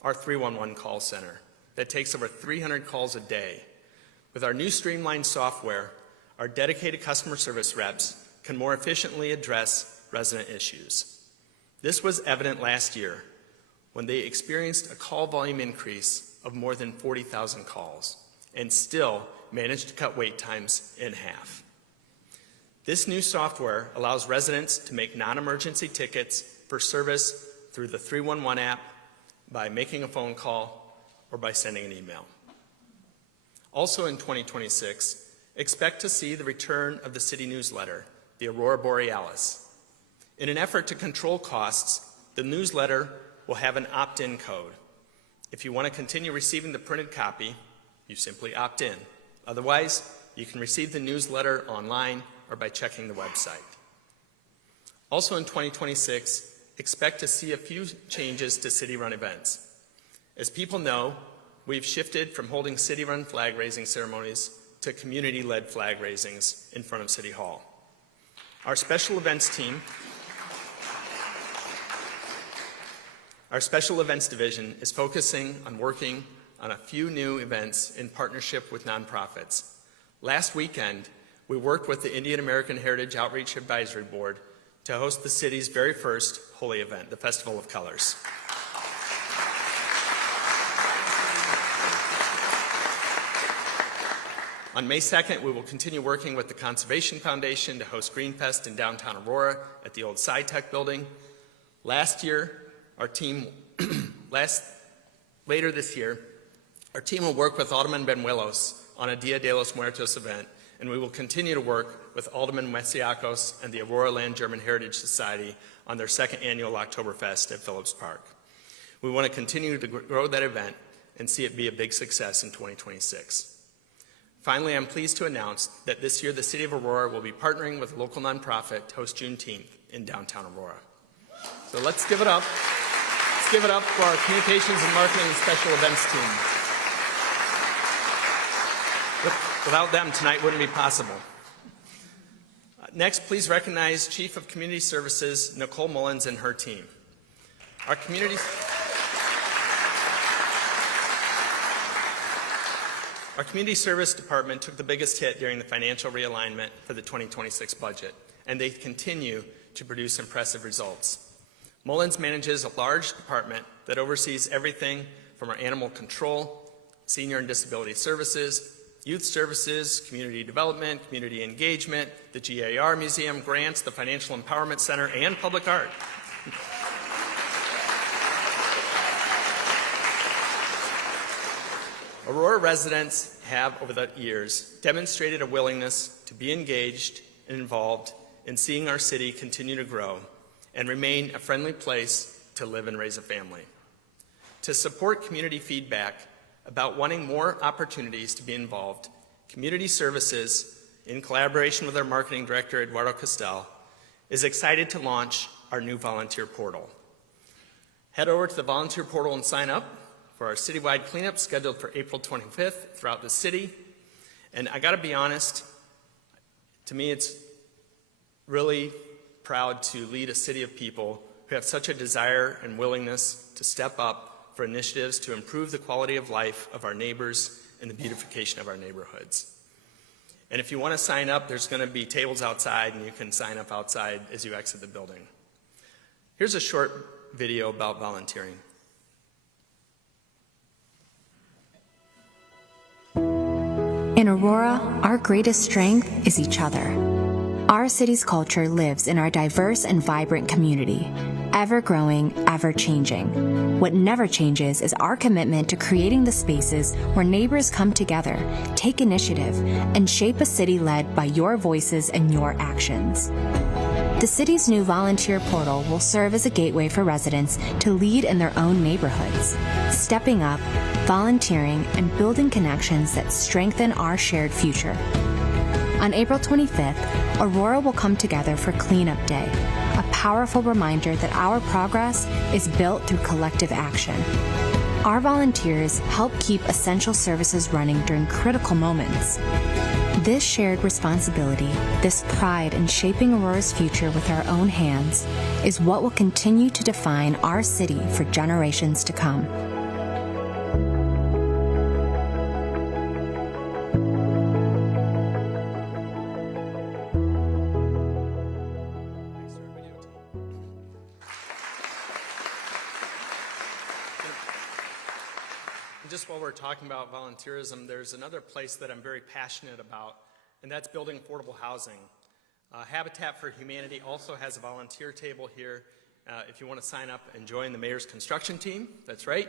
our 311 call center that takes over 300 calls a day. With our new streamlined software, our dedicated customer service reps can more efficiently address resident issues. This was evident last year when they experienced a call volume increase of more than 40,000 calls and still managed to cut wait times in half. This new software allows residents to make non-emergency tickets for service through the 311 app, by making a phone call, or by sending an email. Also in 2026, expect to see the return of the city newsletter, the Aurora Borealis. In an effort to control costs, the newsletter will have an opt-in code. If you want to continue receiving the printed copy, you simply opt in. Otherwise, you can receive the newsletter online or by checking the website. Also in 2026, expect to see a few changes to city-run events. As people know, we've shifted from holding city-run flag-raising ceremonies to community-led flag raisings in front of City Hall. Our special events team, our special events division is focusing on working on a few new events in partnership with nonprofits. Last weekend, we worked with the Indian American Heritage Outreach Advisory Board to host the city's very first holy event, the Festival of Colors. On May 2nd, we will continue working with the Conservation Foundation to host Greenfest in downtown Aurora at the old SciTech building. Later this year, our team will work with Alderman Benuelos on a Dia de los Muertos event, and we will continue to work with Alderman Mesiacos and the Aurora Land German Heritage Society on their second annual Oktoberfest at Phillips Park. We want to continue to grow that event and see it be a big success in 2026. Finally, I'm pleased to announce that this year the City of Aurora will be partnering with a local nonprofit to host Juneteenth in downtown Aurora. So let's give it up. Let's give it up for our Communications and Marketing and Special Events team. Without them, tonight wouldn't be possible. Next, please recognize Chief of Community Services, Nicole Mullins, and her team. Our community service department took the biggest hit during the financial realignment for the 2026 budget, and they continue to produce impressive results. Mullins manages a large department that oversees everything from our animal control, senior and disability services, youth services, community development, community engagement, the GAR Museum, grants, the Financial Empowerment Center, and public art. Aurora residents have, over the years, demonstrated a willingness to be engaged and involved in seeing our city continue to grow and remain a friendly place to live and raise a family. To support community feedback, about wanting more opportunities to be involved, Community Services, in collaboration with our marketing director, Eduardo Costel, is excited to launch our new volunteer portal. Head over to the volunteer portal and sign up for our citywide cleanup scheduled for April 25th throughout the city. And I gotta be honest, to me it's really proud to lead a city of people who have such a desire and willingness to step up for initiatives to improve the quality of life of our neighbors and the beautification of our neighborhoods. And if you want to sign up, there's going to be tables outside, and you can sign up outside as you exit the building. Here's a short video about volunteering. In Aurora, our greatest strength is each other. Our city's culture lives in our diverse and vibrant community, ever growing, ever changing. What never changes is our commitment to creating the spaces where neighbors come together, take initiative, and shape a city led by your voices and your actions. The city's new volunteer portal will serve as a gateway for residents to lead in their own neighborhoods, stepping up, volunteering, and building connections that strengthen our shared future. On April 25th, Aurora will come together for Cleanup Day, a powerful reminder that our progress is built through collective action. Our volunteers help keep essential services running during critical moments. This shared responsibility, this pride in shaping Aurora's future with our own hands, is what will continue to define our city for generations to come. Just while we're talking about volunteerism, there's another place that I'm very passionate about, and that's building affordable housing. Habitat for Humanity also has a volunteer table here. If you want to sign up and join the mayor's construction team, that's right.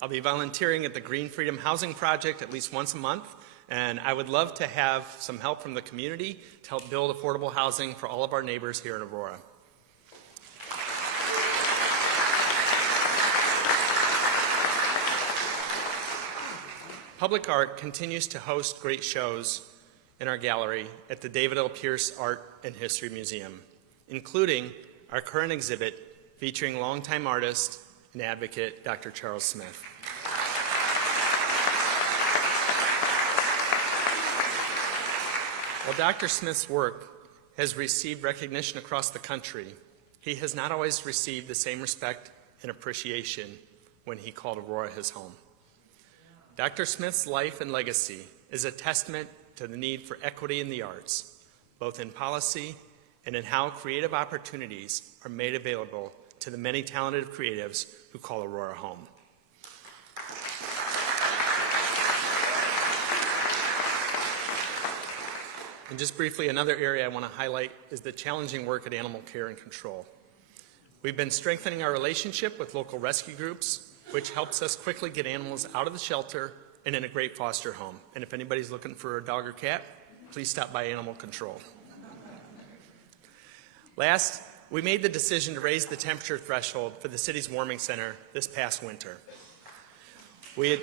I'll be volunteering at the Green Freedom Housing Project at least once a month, and I would love to have some help from the community to help build affordable housing for all of our neighbors here in Aurora. Public Art continues to host great shows in our gallery at the David L. Pierce Art and History Museum, including our current exhibit featuring longtime artist and advocate Dr. Charles Smith. While Dr. Smith's work has received recognition across the country, he has not always received the same respect and appreciation when he called Aurora his home. Dr. Smith's life and legacy is a testament to the need for equity in the arts, both in policy and in how creative opportunities are made available to the many talented creatives who call Aurora home. And just briefly, another area I want to highlight is the challenging work at Animal Care and Control. We've been strengthening our relationship with local rescue groups, which helps us quickly get animals out of the shelter and in a great foster home. And if anybody's looking for a dog or cat, please stop by Animal Control. Last, we made the decision to raise the temperature threshold for the city's warming center this past winter. We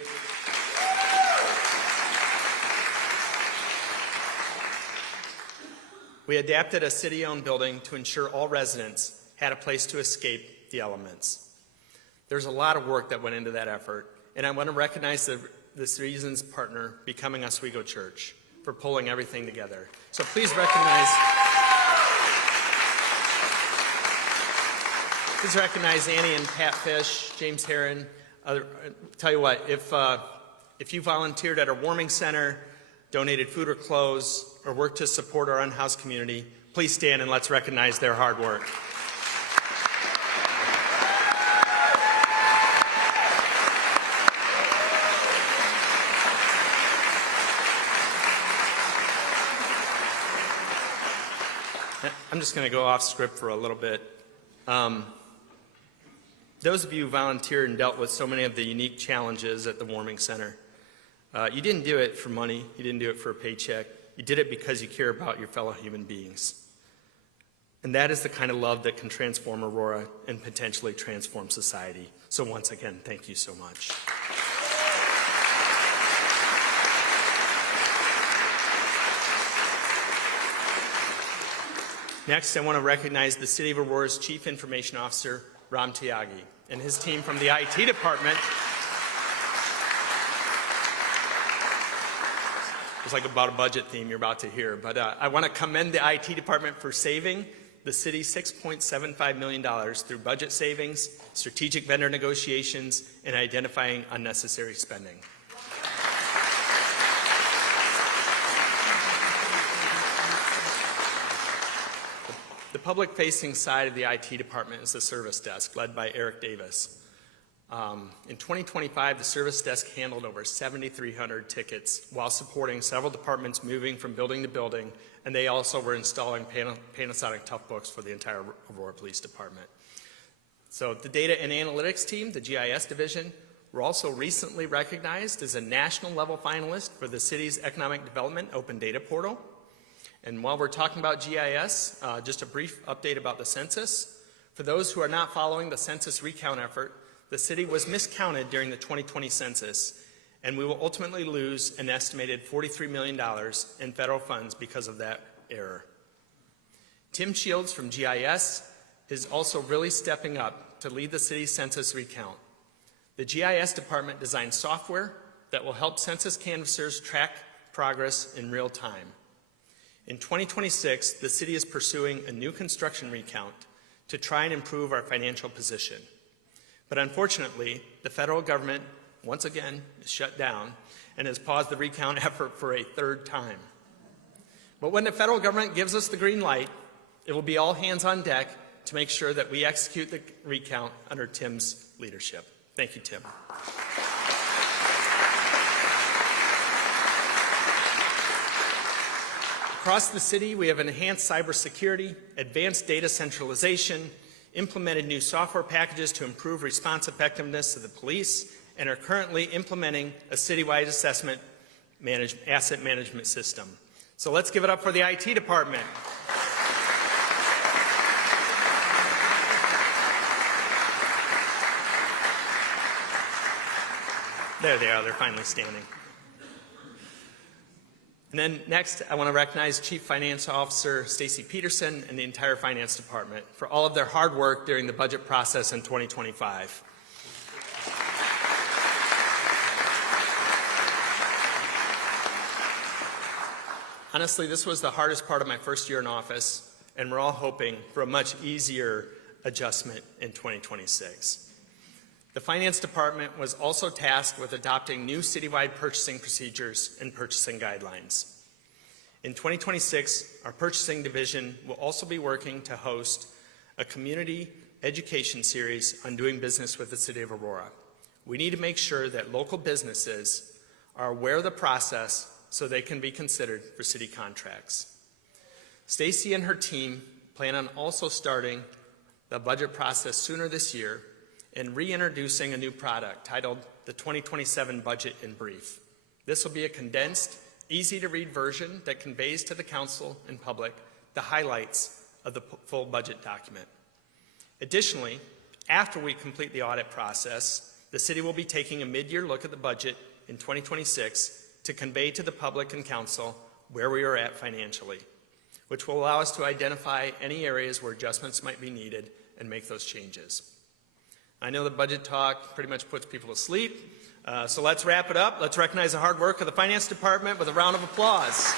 adapted a city-owned building to ensure all residents had a place to escape the elements. There's a lot of work that went into that effort, and I want to recognize the season's partner, Becoming Oswego Church, for pulling everything together. So please recognize Annie and Pat Fish, James Herron. Tell you what, if you volunteered at a warming center, donated food or clothes, or worked to support our unhoused community, please stand and let's recognize their hard work. I'm just going to go off script for a little bit. Those of you who volunteered and dealt with so many of the unique challenges at the warming center, you didn't do it for money, you didn't do it for a paycheck, you did it because you care about your fellow human beings. And that is the kind of love that can transform Aurora and potentially transform society. So once again, thank you so much. Next, I want to recognize the City of Aurora's Chief Information Officer, Ram Tyagi, and his team from the IT department. It's like about a budget theme you're about to hear, but I want to commend the IT department for saving the city $6.75 million through budget savings, strategic vendor negotiations, and identifying unnecessary spending. The public-facing side of the IT department is the service desk, led by Eric Davis. In 2025, the service desk handled over 7,300 tickets while supporting several departments moving from building to building, and they also were installing Panasonic Toughbooks for the entire Aurora Police Department. So the data and analytics team, the GIS division, were also recently recognized as a national level finalist for the city's Economic Development Open Data Portal. And while we're talking about GIS, just a brief update about the census. For those who are not following the census recount effort, the city was miscounted during the 2020 census, and we will ultimately lose an estimated $43 million in federal funds because of that error. Tim Shields from GIS is also really stepping up to lead the city's census recount. The GIS department designed software that will help census canvassers track progress in real time. In 2026, the city is pursuing a new construction recount to try and improve our financial position. But unfortunately, the federal government, once again, is shut down and has paused the recount effort for a third time. But when the federal government gives us the green light, it will be all hands on deck to make sure that we execute the recount under Tim's leadership. Thank you, Tim. Across the city, we have enhanced cybersecurity, advanced data centralization, implemented new software packages to improve response effectiveness of the police, and are currently implementing a citywide assessment asset management system. So let's give it up for the IT department. There they are, they're finally standing. And then next, I want to recognize Chief Finance Officer Stacy Peterson and the entire Finance Department for all of their hard work during the budget process in 2025. Honestly, this was the hardest part of my first year in office, and we're all hoping for a much easier adjustment in 2026. The Finance Department was also tasked with adopting new citywide purchasing procedures and purchasing guidelines. In 2026, our purchasing division will also be working to host a community education series on doing business with the City of Aurora. We need to make sure that local businesses are aware of the process so they can be considered for city contracts. Stacy and her team plan on also starting the budget process sooner this year and reintroducing a new product titled the 2027 Budget in Brief. This will be a condensed, easy-to-read version that conveys to the council and public the highlights of the full budget document. Additionally, after we complete the audit process, the city will be taking a mid-year look at the budget in 2026 to convey to the public and council where we are at financially, which will allow us to identify any areas where adjustments might be needed and make those changes. I know the budget talk pretty much puts people to sleep, so let's wrap it up. Let's recognize the hard work of the Finance Department with a round of applause.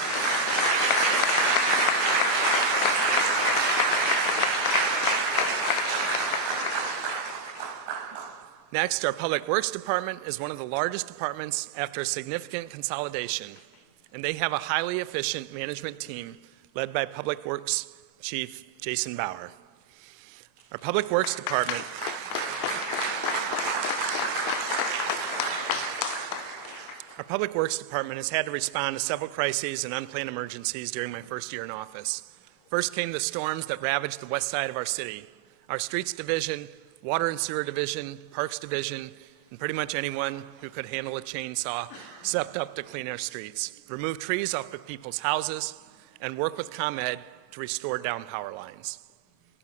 Next, our Public Works Department is one of the largest departments after a significant consolidation, and they have a highly efficient management team led by Public Works Chief Jason Bauer. Our Public Works Department has had to respond to several crises and unplanned emergencies during my first year in office. First came the storms that ravaged the west side of our city. Our Streets Division, Water and Sewer Division, Parks Division, and pretty much anyone who could handle a chainsaw stepped up to clean our streets, remove trees off of people's houses, and work with ComEd to restore down power lines.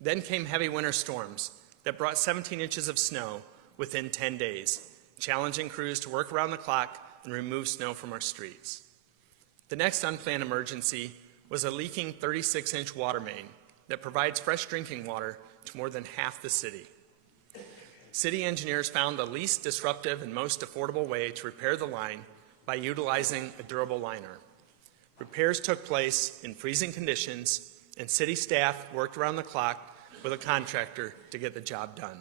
Then came heavy winter storms that brought 17 inches of snow within 10 days, challenging crews to work around the clock and remove snow from our streets. The next unplanned emergency was a leaking 36-inch water main that provides fresh drinking water to more than half the city. City engineers found the least disruptive and most affordable way to repair the line by utilizing a durable liner. Repairs took place in freezing conditions, and city staff worked around the clock with a contractor to get the job done.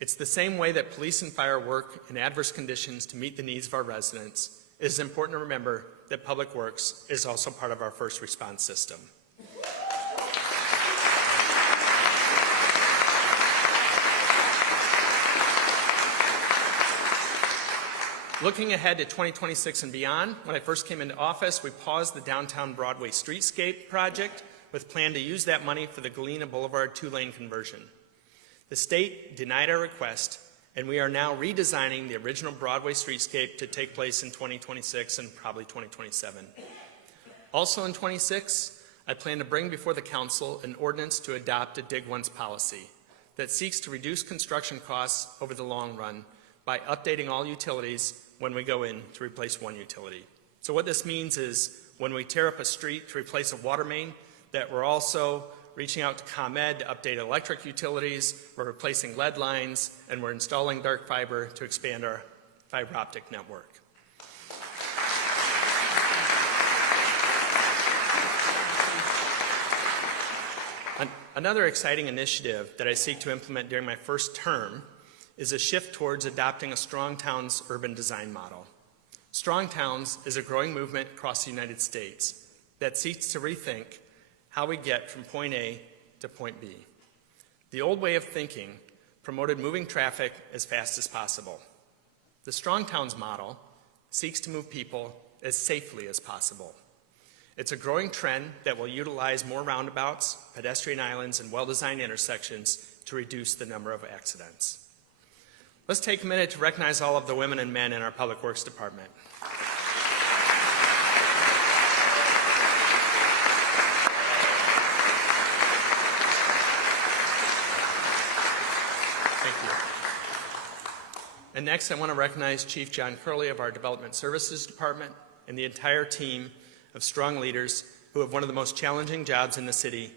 It's the same way that police and fire work in adverse conditions to meet the needs of our residents. It is important to remember that Public Works is also part of our first response system. Looking ahead to 2026 and beyond, when I first came into office, we paused the downtown Broadway streetscape project with plan to use that money for the Galena Boulevard two-lane conversion. The state denied our request, and we are now redesigning the original Broadway streetscape to take place in 2026 and probably 2027. Also in 26, I plan to bring before the council an ordinance to adopt a dig once policy that seeks to reduce construction costs over the long run by updating all utilities when we go in to replace one utility. So what this means is when we tear up a street to replace a water main, that we're also reaching out to ComEd to update electric utilities, we're replacing lead lines, and we're installing dark fiber to expand our fiber optic network. Another exciting initiative that I seek to implement during my first term is a shift towards adopting a Strong Towns urban design model. Strong Towns is a growing movement across the United States that seeks to rethink how we get from point A to point B. The old way of thinking promoted moving traffic as fast as possible. The Strong Towns model seeks to move people as safely as possible. It's a growing trend that will utilize more roundabouts, pedestrian islands, and well-designed intersections to reduce the number of accidents. Let's take a minute to recognize all of the women and men in our Public Works Department. Thank you. And next, I want to recognize Chief John Curley of our Development Services Department and the entire team of strong leaders who have one of the most challenging jobs in the city,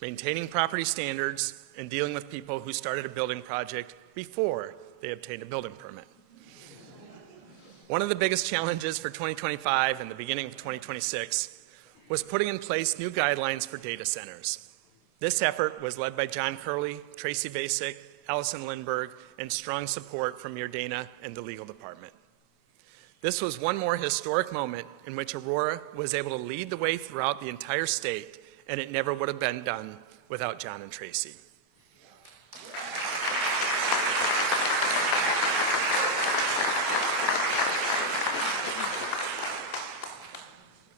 maintaining property standards and dealing with people who started a building project before they obtained a building permit. One of the biggest challenges for 2025 and the beginning of 2026 was putting in place new guidelines for data centers. This effort was led by John Curley, Tracy Vasic, Allison Lindberg, and strong support from Mayor Dana and the legal department. This was one more historic moment in which Aurora was able to lead the way throughout the entire state, and it never would have been done without John and Tracy.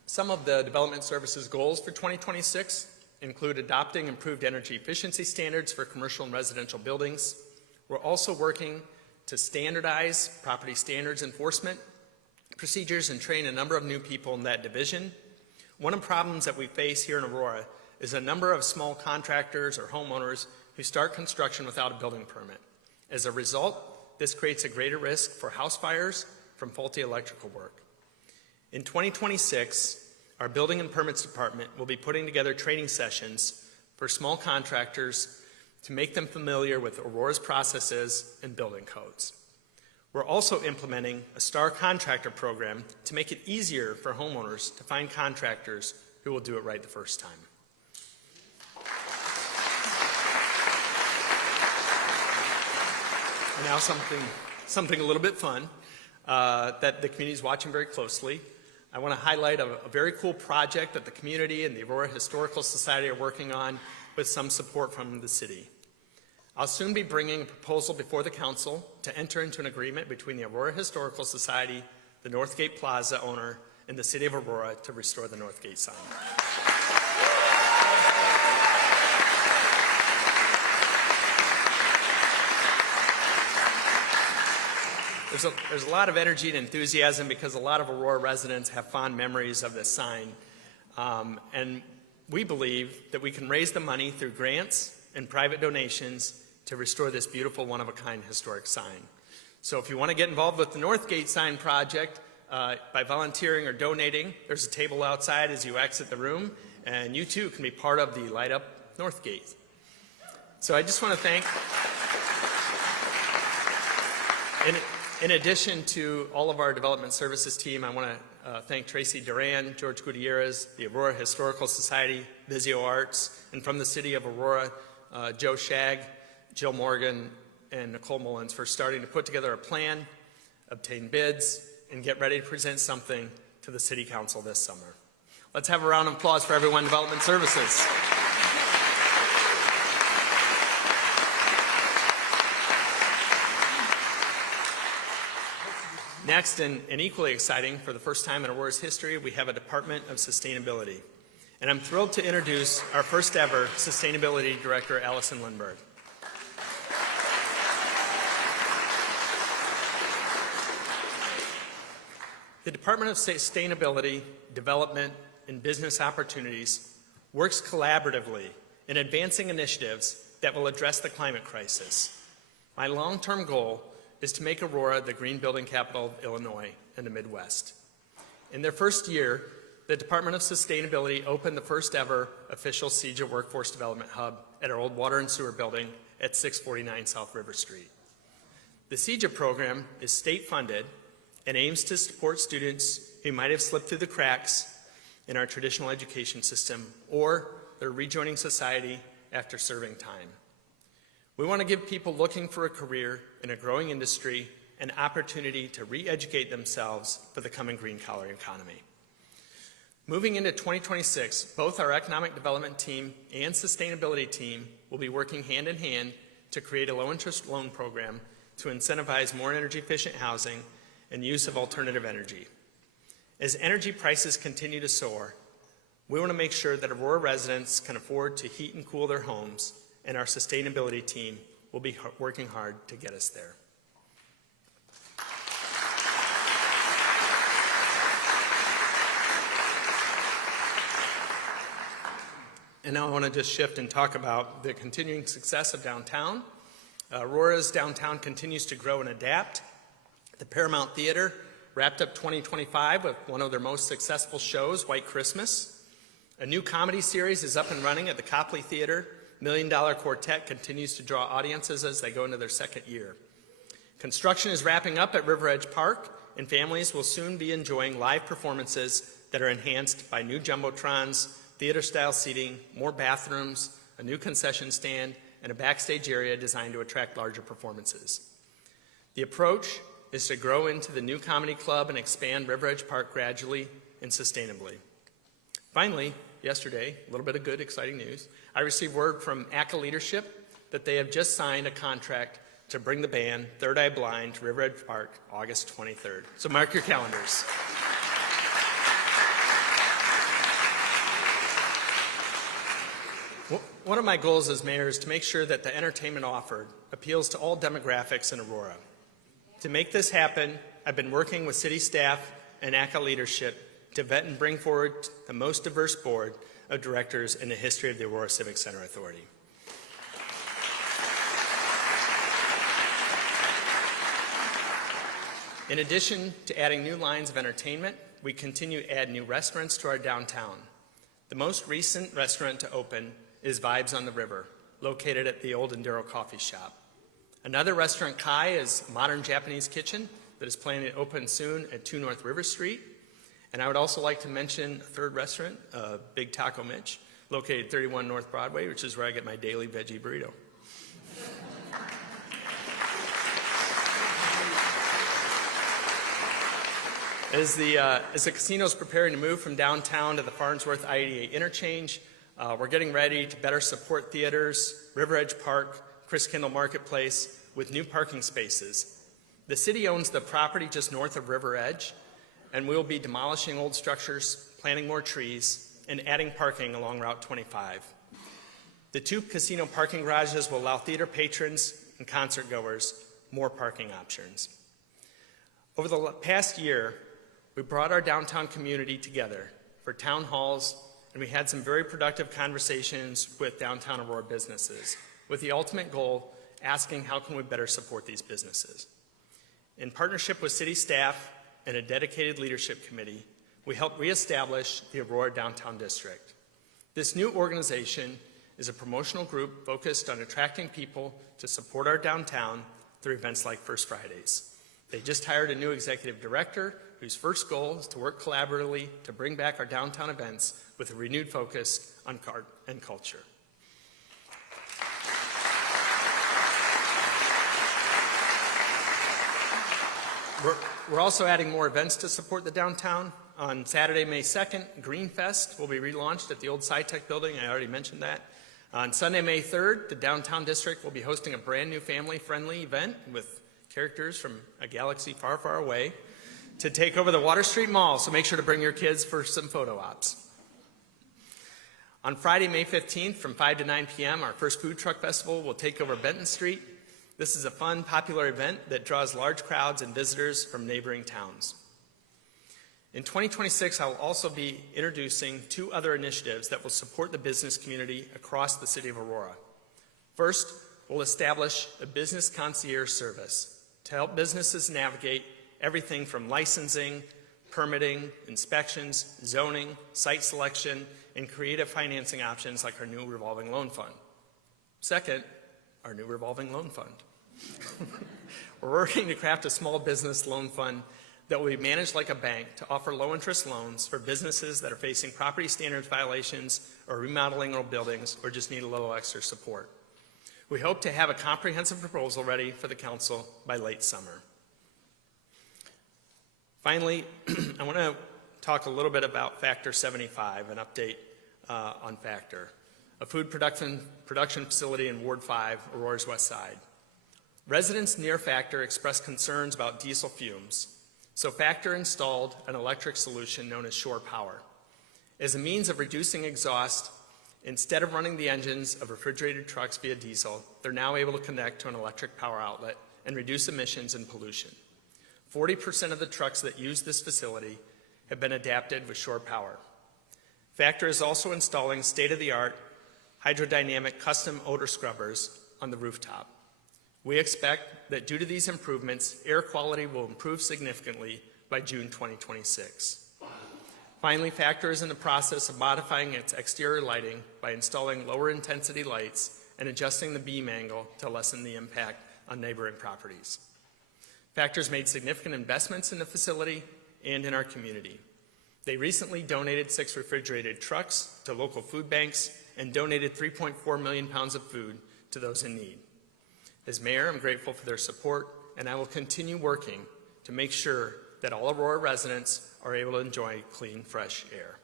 Some of the Development Services goals for 2026 include adopting improved energy efficiency standards for commercial and residential buildings. We're also working to standardize property standards enforcement procedures and train a number of new people in that division. One of the problems that we face here in Aurora is a number of small contractors or homeowners who start construction without a building permit. As a result, this creates a greater risk for house fires from faulty electrical work. In 2026, our Building and Permits Department will be putting together training sessions for small contractors to make them familiar with Aurora's processes and building codes. We're also implementing a STAR contractor program to make it easier for homeowners to find contractors who will do it right the first time. And now something a little bit fun that the community is watching very closely. I want to highlight a very cool project that the community and the Aurora Historical Society are working on with some support from the city. I'll soon be bringing a proposal before the council to enter into an agreement between the Aurora Historical Society, the Northgate Plaza owner, and the City of Aurora to restore the Northgate sign. There's a lot of energy and enthusiasm because a lot of Aurora residents have fond memories of this sign. And we believe that we can raise the money through grants and private donations to restore this beautiful one-of-a-kind historic sign. So if you want to get involved with the Northgate sign project by volunteering or donating, there's a table outside as you exit the room, and you too can be part of the Light Up North Gate. So I just want to thank, in addition to all of our development services team, I want to thank Tracy Duran, George Gutierrez, the Aurora Historical Society, Vizio Arts, and from the City of Aurora, Joe Shagg, Jill Morgan, and Nicole Mullins for starting to put together a plan, obtain bids, and get ready to present something to the City Council this summer. Let's have a round of applause for everyone in Development Services. Next, and equally exciting, for the first time in Aurora's history, we have a Department of Sustainability. And I'm thrilled to introduce our first ever Sustainability Director, Allison Lindberg. The Department of Sustainability, Development, and Business Opportunities works collaboratively in advancing initiatives that will address the climate crisis. My long-term goal is to make Aurora the green building capital of Illinois and the Midwest. In their first year, the Department of Sustainability opened the first ever official CEJA Workforce Development Hub at our old water and sewer building at 649 South River Street. The CEJA program is state funded and aims to support students who might have slipped through the cracks in our traditional education system or they're rejoining society after serving time. We want to give people looking for a career in a growing industry an opportunity to re-educate themselves for the coming green collar economy. Moving into 2026, both our economic development team and sustainability team will be working hand in hand to create a low-interest loan program to incentivize more energy-efficient housing and use of alternative energy. As energy prices continue to soar, we want to make sure that Aurora residents can afford to heat and cool their homes, and our sustainability team will be working hard to get us there. And now I want to just shift and talk about the continuing success of downtown. Aurora's downtown continues to grow and adapt. The Paramount Theater wrapped up 2025 with one of their most successful shows, White Christmas. A new comedy series is up and running at the Copley Theater. $1 Million Quartet continues to draw audiences as they go into their second year. Construction is wrapping up at River Edge Park, and families will soon be enjoying live performances that are enhanced by new jumbotrons, theater-style seating, more bathrooms, a new concession stand, and a backstage area designed to attract larger performances. The approach is to grow into the new comedy club and expand River Edge Park gradually and sustainably. Finally, yesterday, a little bit of good, exciting news, I received word from ACA leadership that they have just signed a contract to bring the band Third Eye Blind to River Edge Park August 23rd. So mark your calendars. One of my goals as mayor is to make sure that the entertainment offered appeals to all demographics in Aurora. To make this happen, I've been working with city staff and ACA leadership to vet and bring forward the most diverse board of directors in the history of the Aurora Civic Center Authority. In addition to adding new lines of entertainment, we continue to add new restaurants to our downtown. The most recent restaurant to open is Vibes on the River, located at the Old Enduro Coffee Shop. Another restaurant, Kai, is a modern Japanese kitchen that is planning to open soon at 2 North River Street. And I would also like to mention a third restaurant, Big Taco Mitch, located 31 North Broadway, which is where I get my daily veggie burrito. As the casino is preparing to move from downtown to the Farnsworth I-88 interchange, we're getting ready to better support theaters, River Edge Park, Chris Kindle Marketplace with new parking spaces. The city owns the property just north of River Edge, and we will be demolishing old structures, planting more trees, and adding parking along Route 25. The 2 casino parking garages will allow theater patrons and concert goers more parking options. Over the past year, we brought our downtown community together for town halls, and we had some very productive conversations with downtown Aurora businesses, with the ultimate goal asking how can we better support these businesses. In partnership with city staff and a dedicated leadership committee, we helped reestablish the Aurora Downtown District. This new organization is a promotional group focused on attracting people to support our downtown through events like First Fridays. They just hired a new executive director whose first goal is to work collaboratively to bring back our downtown events with a renewed focus on art and culture. We're also adding more events to support the downtown. On Saturday, May 2nd, Green Fest will be relaunched at the old SciTech building. I already mentioned that. On Sunday, May 3rd, the downtown district will be hosting a brand new family-friendly event with characters from a galaxy far, far away to take over the Water Street Mall, so make sure to bring your kids for some photo ops. On Friday, May 15th, from 5 to 9 p.m., our first food truck festival will take over Benton Street. This is a fun, popular event that draws large crowds and visitors from neighboring towns. In 2026, I will also be introducing 2 other initiatives that will support the business community across the City of Aurora. First, we'll establish a business concierge service to help businesses navigate everything from licensing, permitting, inspections, zoning, site selection, and creative financing options like our new revolving loan fund. Second, our new revolving loan fund. We're working to craft a small business loan fund that will be managed like a bank to offer low-interest loans for businesses that are facing property standards violations or remodeling old buildings or just need a little extra support. We hope to have a comprehensive proposal ready for the council by late summer. Finally, I want to talk a little bit about Factor 75, an update on Factor, a food production facility in Ward 5, Aurora's west side. Residents near Factor expressed concerns about diesel fumes, so Factor installed an electric solution known as shore power. As a means of reducing exhaust, instead of running the engines of refrigerated trucks via diesel, they're now able to connect to an electric power outlet and reduce emissions and pollution. 40% of the trucks that use this facility have been adapted with shore power. Factor is also installing state-of-the-art hydrodynamic custom odor scrubbers on the rooftop. We expect that due to these improvements, air quality will improve significantly by June 2026. Finally, Factor is in the process of modifying its exterior lighting by installing lower intensity lights and adjusting the beam angle to lessen the impact on neighboring properties. Factor's made significant investments in the facility and in our community. They recently donated 6 refrigerated trucks to local food banks and donated 3.4 million pounds of food to those in need. As mayor, I'm grateful for their support, and I will continue working to make sure that all Aurora residents are able to enjoy clean, fresh air.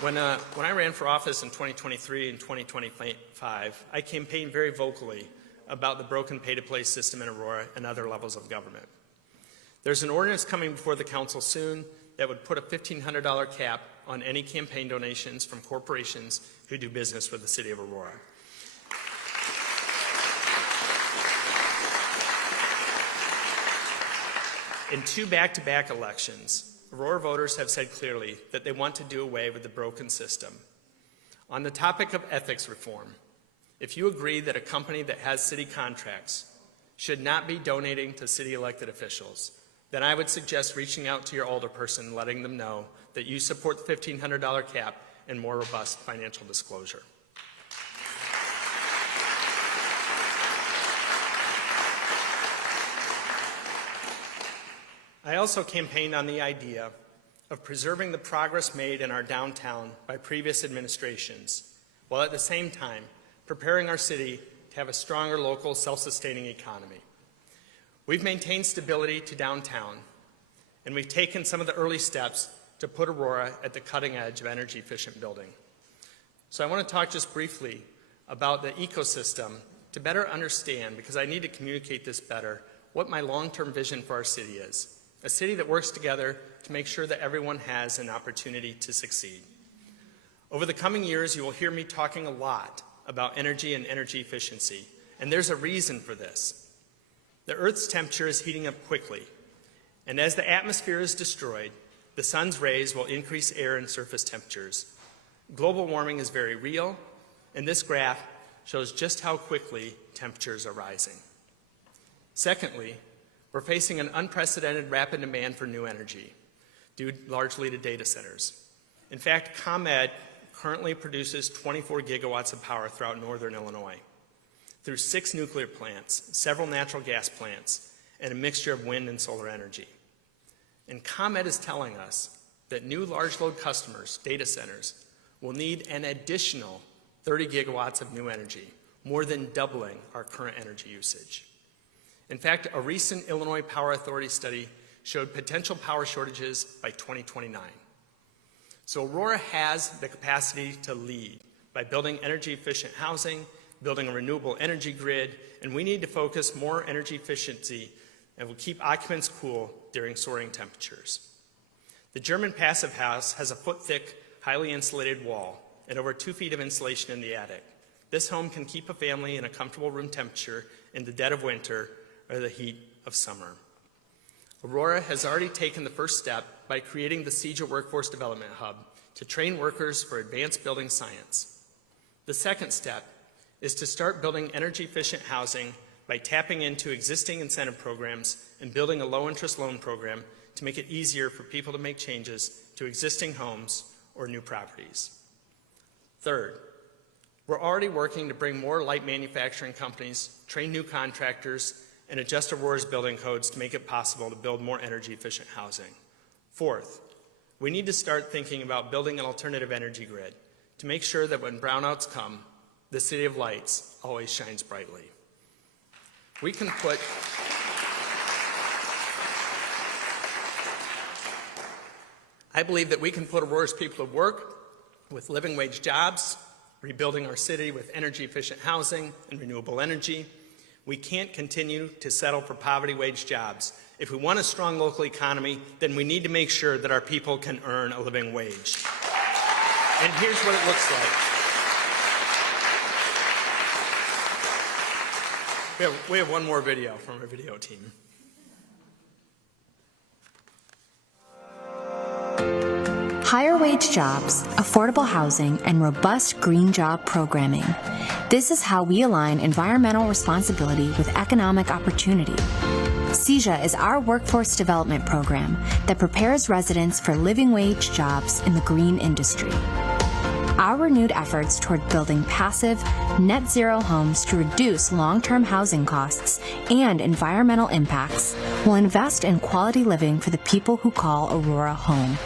When I ran for office in 2023 and 2025, I campaigned very vocally about the broken pay-to-play system in Aurora and other levels of government. There's an ordinance coming before the council soon that would put a $1,500 cap on any campaign donations from corporations who do business with the City of Aurora. In 2 back-to-back elections, Aurora voters have said clearly that they want to do away with the broken system. On the topic of ethics reform, if you agree that a company that has city contracts should not be donating to city elected officials, then I would suggest reaching out to your alderperson and letting them know that you support the $1,500 cap and more robust financial disclosure. I also campaigned on the idea of preserving the progress made in our downtown by previous administrations, while at the same time preparing our city to have a stronger local self-sustaining economy. We've maintained stability to downtown, and we've taken some of the early steps to put Aurora at the cutting edge of energy efficient building. So I want to talk just briefly about the ecosystem to better understand, because I need to communicate this better, what my long-term vision for our city is. A city that works together to make sure that everyone has an opportunity to succeed. Over the coming years, you will hear me talking a lot about energy and energy efficiency, and there's a reason for this. The Earth's temperature is heating up quickly, and as the atmosphere is destroyed, the sun's rays will increase air and surface temperatures. Global warming is very real, and this graph shows just how quickly temperatures are rising. Secondly, We're facing an unprecedented rapid demand for new energy, due largely to data centers. In fact, ComEd currently produces 24 gigawatts of power throughout northern Illinois, through 6 nuclear plants, several natural gas plants, and a mixture of wind and solar energy. And ComEd is telling us that new large load customers, data centers, will need an additional 30 gigawatts of new energy, more than doubling our current energy usage. In fact, a recent Illinois Power Authority study showed potential power shortages by 2029. So Aurora has the capacity to lead by building energy efficient housing, building a renewable energy grid, and we need to focus more energy efficiency and will keep occupants cool during soaring temperatures. The German passive house has a foot-thick, highly insulated wall and over 2 feet of insulation in the attic. This home can keep a family in a comfortable room temperature in the dead of winter or the heat of summer. Aurora has already taken the first step by creating the CEJA Workforce Development Hub to train workers for advanced building science. The second step is to start building energy-efficient housing by tapping into existing incentive programs and building a low-interest loan program to make it easier for people to make changes to existing homes or new properties. Third, we're already working to bring more light manufacturing companies, train new contractors, and adjust Aurora's building codes to make it possible to build more energy-efficient housing. Fourth, we need to start thinking about building an alternative energy grid to make sure that when brownouts come, the City of Lights always shines brightly. I believe that we can put Aurora's people to work with living wage jobs, rebuilding our city with energy-efficient housing and renewable energy. We can't continue to settle for poverty wage jobs. If we want a strong local economy, then we need to make sure that our people can earn a living wage. And here's what it looks like. We have one more video from our video team. Higher wage jobs, affordable housing, and robust green job programming. This is how we align environmental responsibility with economic opportunity. CEJA is our workforce development program that prepares residents for living wage jobs in the green industry. Our renewed efforts toward building passive, net zero homes to reduce long-term housing costs and environmental impacts will invest in quality living for the people who call Aurora home.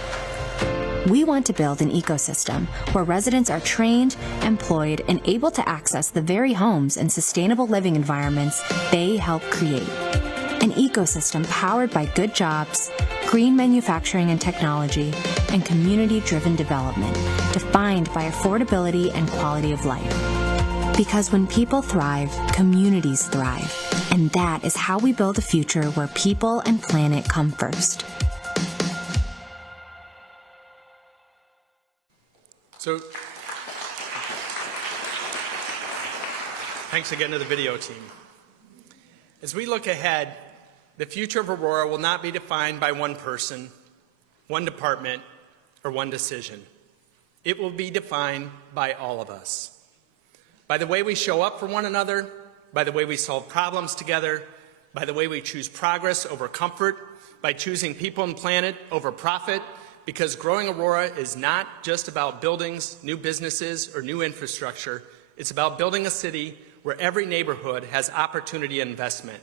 We want to build an ecosystem where residents are trained, employed, and able to access the very homes and sustainable living environments they help create. An ecosystem powered by good jobs, green manufacturing and technology, and community-driven development, defined by affordability and quality of life. Because when people thrive, communities thrive. And that is how we build a future where people and planet come first. So, thanks again to the video team. As we look ahead, the future of Aurora will not be defined by one person, one department, or one decision. It will be defined by all of us. By the way we show up for one another, by the way we solve problems together, by the way we choose progress over comfort, by choosing people and planet over profit, because growing Aurora is not just about buildings, new businesses, or new infrastructure. It's about building a city where every neighborhood has opportunity and investment,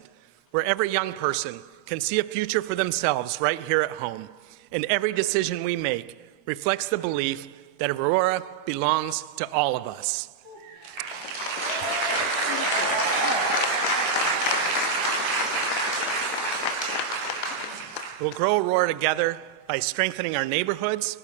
where every young person can see a future for themselves right here at home, and every decision we make reflects the belief that Aurora belongs to all of us. We'll grow Aurora together by strengthening our neighborhoods.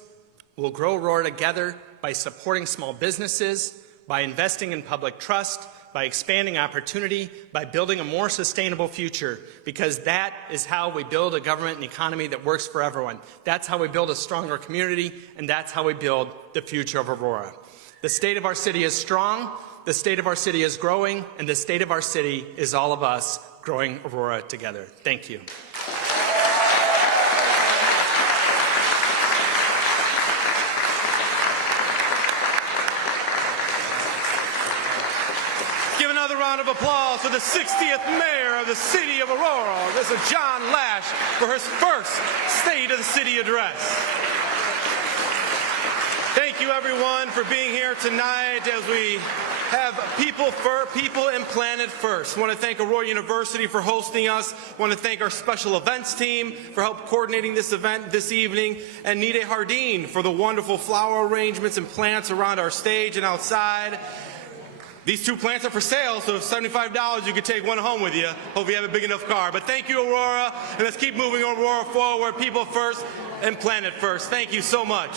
We'll grow Aurora together by supporting small businesses, by investing in public trust, by expanding opportunity, by building a more sustainable future, because that is how we build a government and economy that works for everyone. That's how we build a stronger community, and that's how we build the future of Aurora. The state of our city is strong, the state of our city is growing, and the state of our city is all of us growing Aurora together. Thank you. Give another round of of applause for the 60th Mayor of the City of Aurora, Mr. John Laesch, for his first State of the City address. Thank you, everyone, for being here tonight as we have people and planet first. I want to thank Aurora University for hosting us. I want to thank our special events team for help coordinating this event this evening, and Nide Hardeen for the wonderful flower arrangements and plants around our stage and outside. These 2 plants are for sale, so for $75 you can take one home with you. Hope you have a big enough car. But thank you, Aurora, and let's keep moving Aurora forward. People first and planet first. Thank you so much.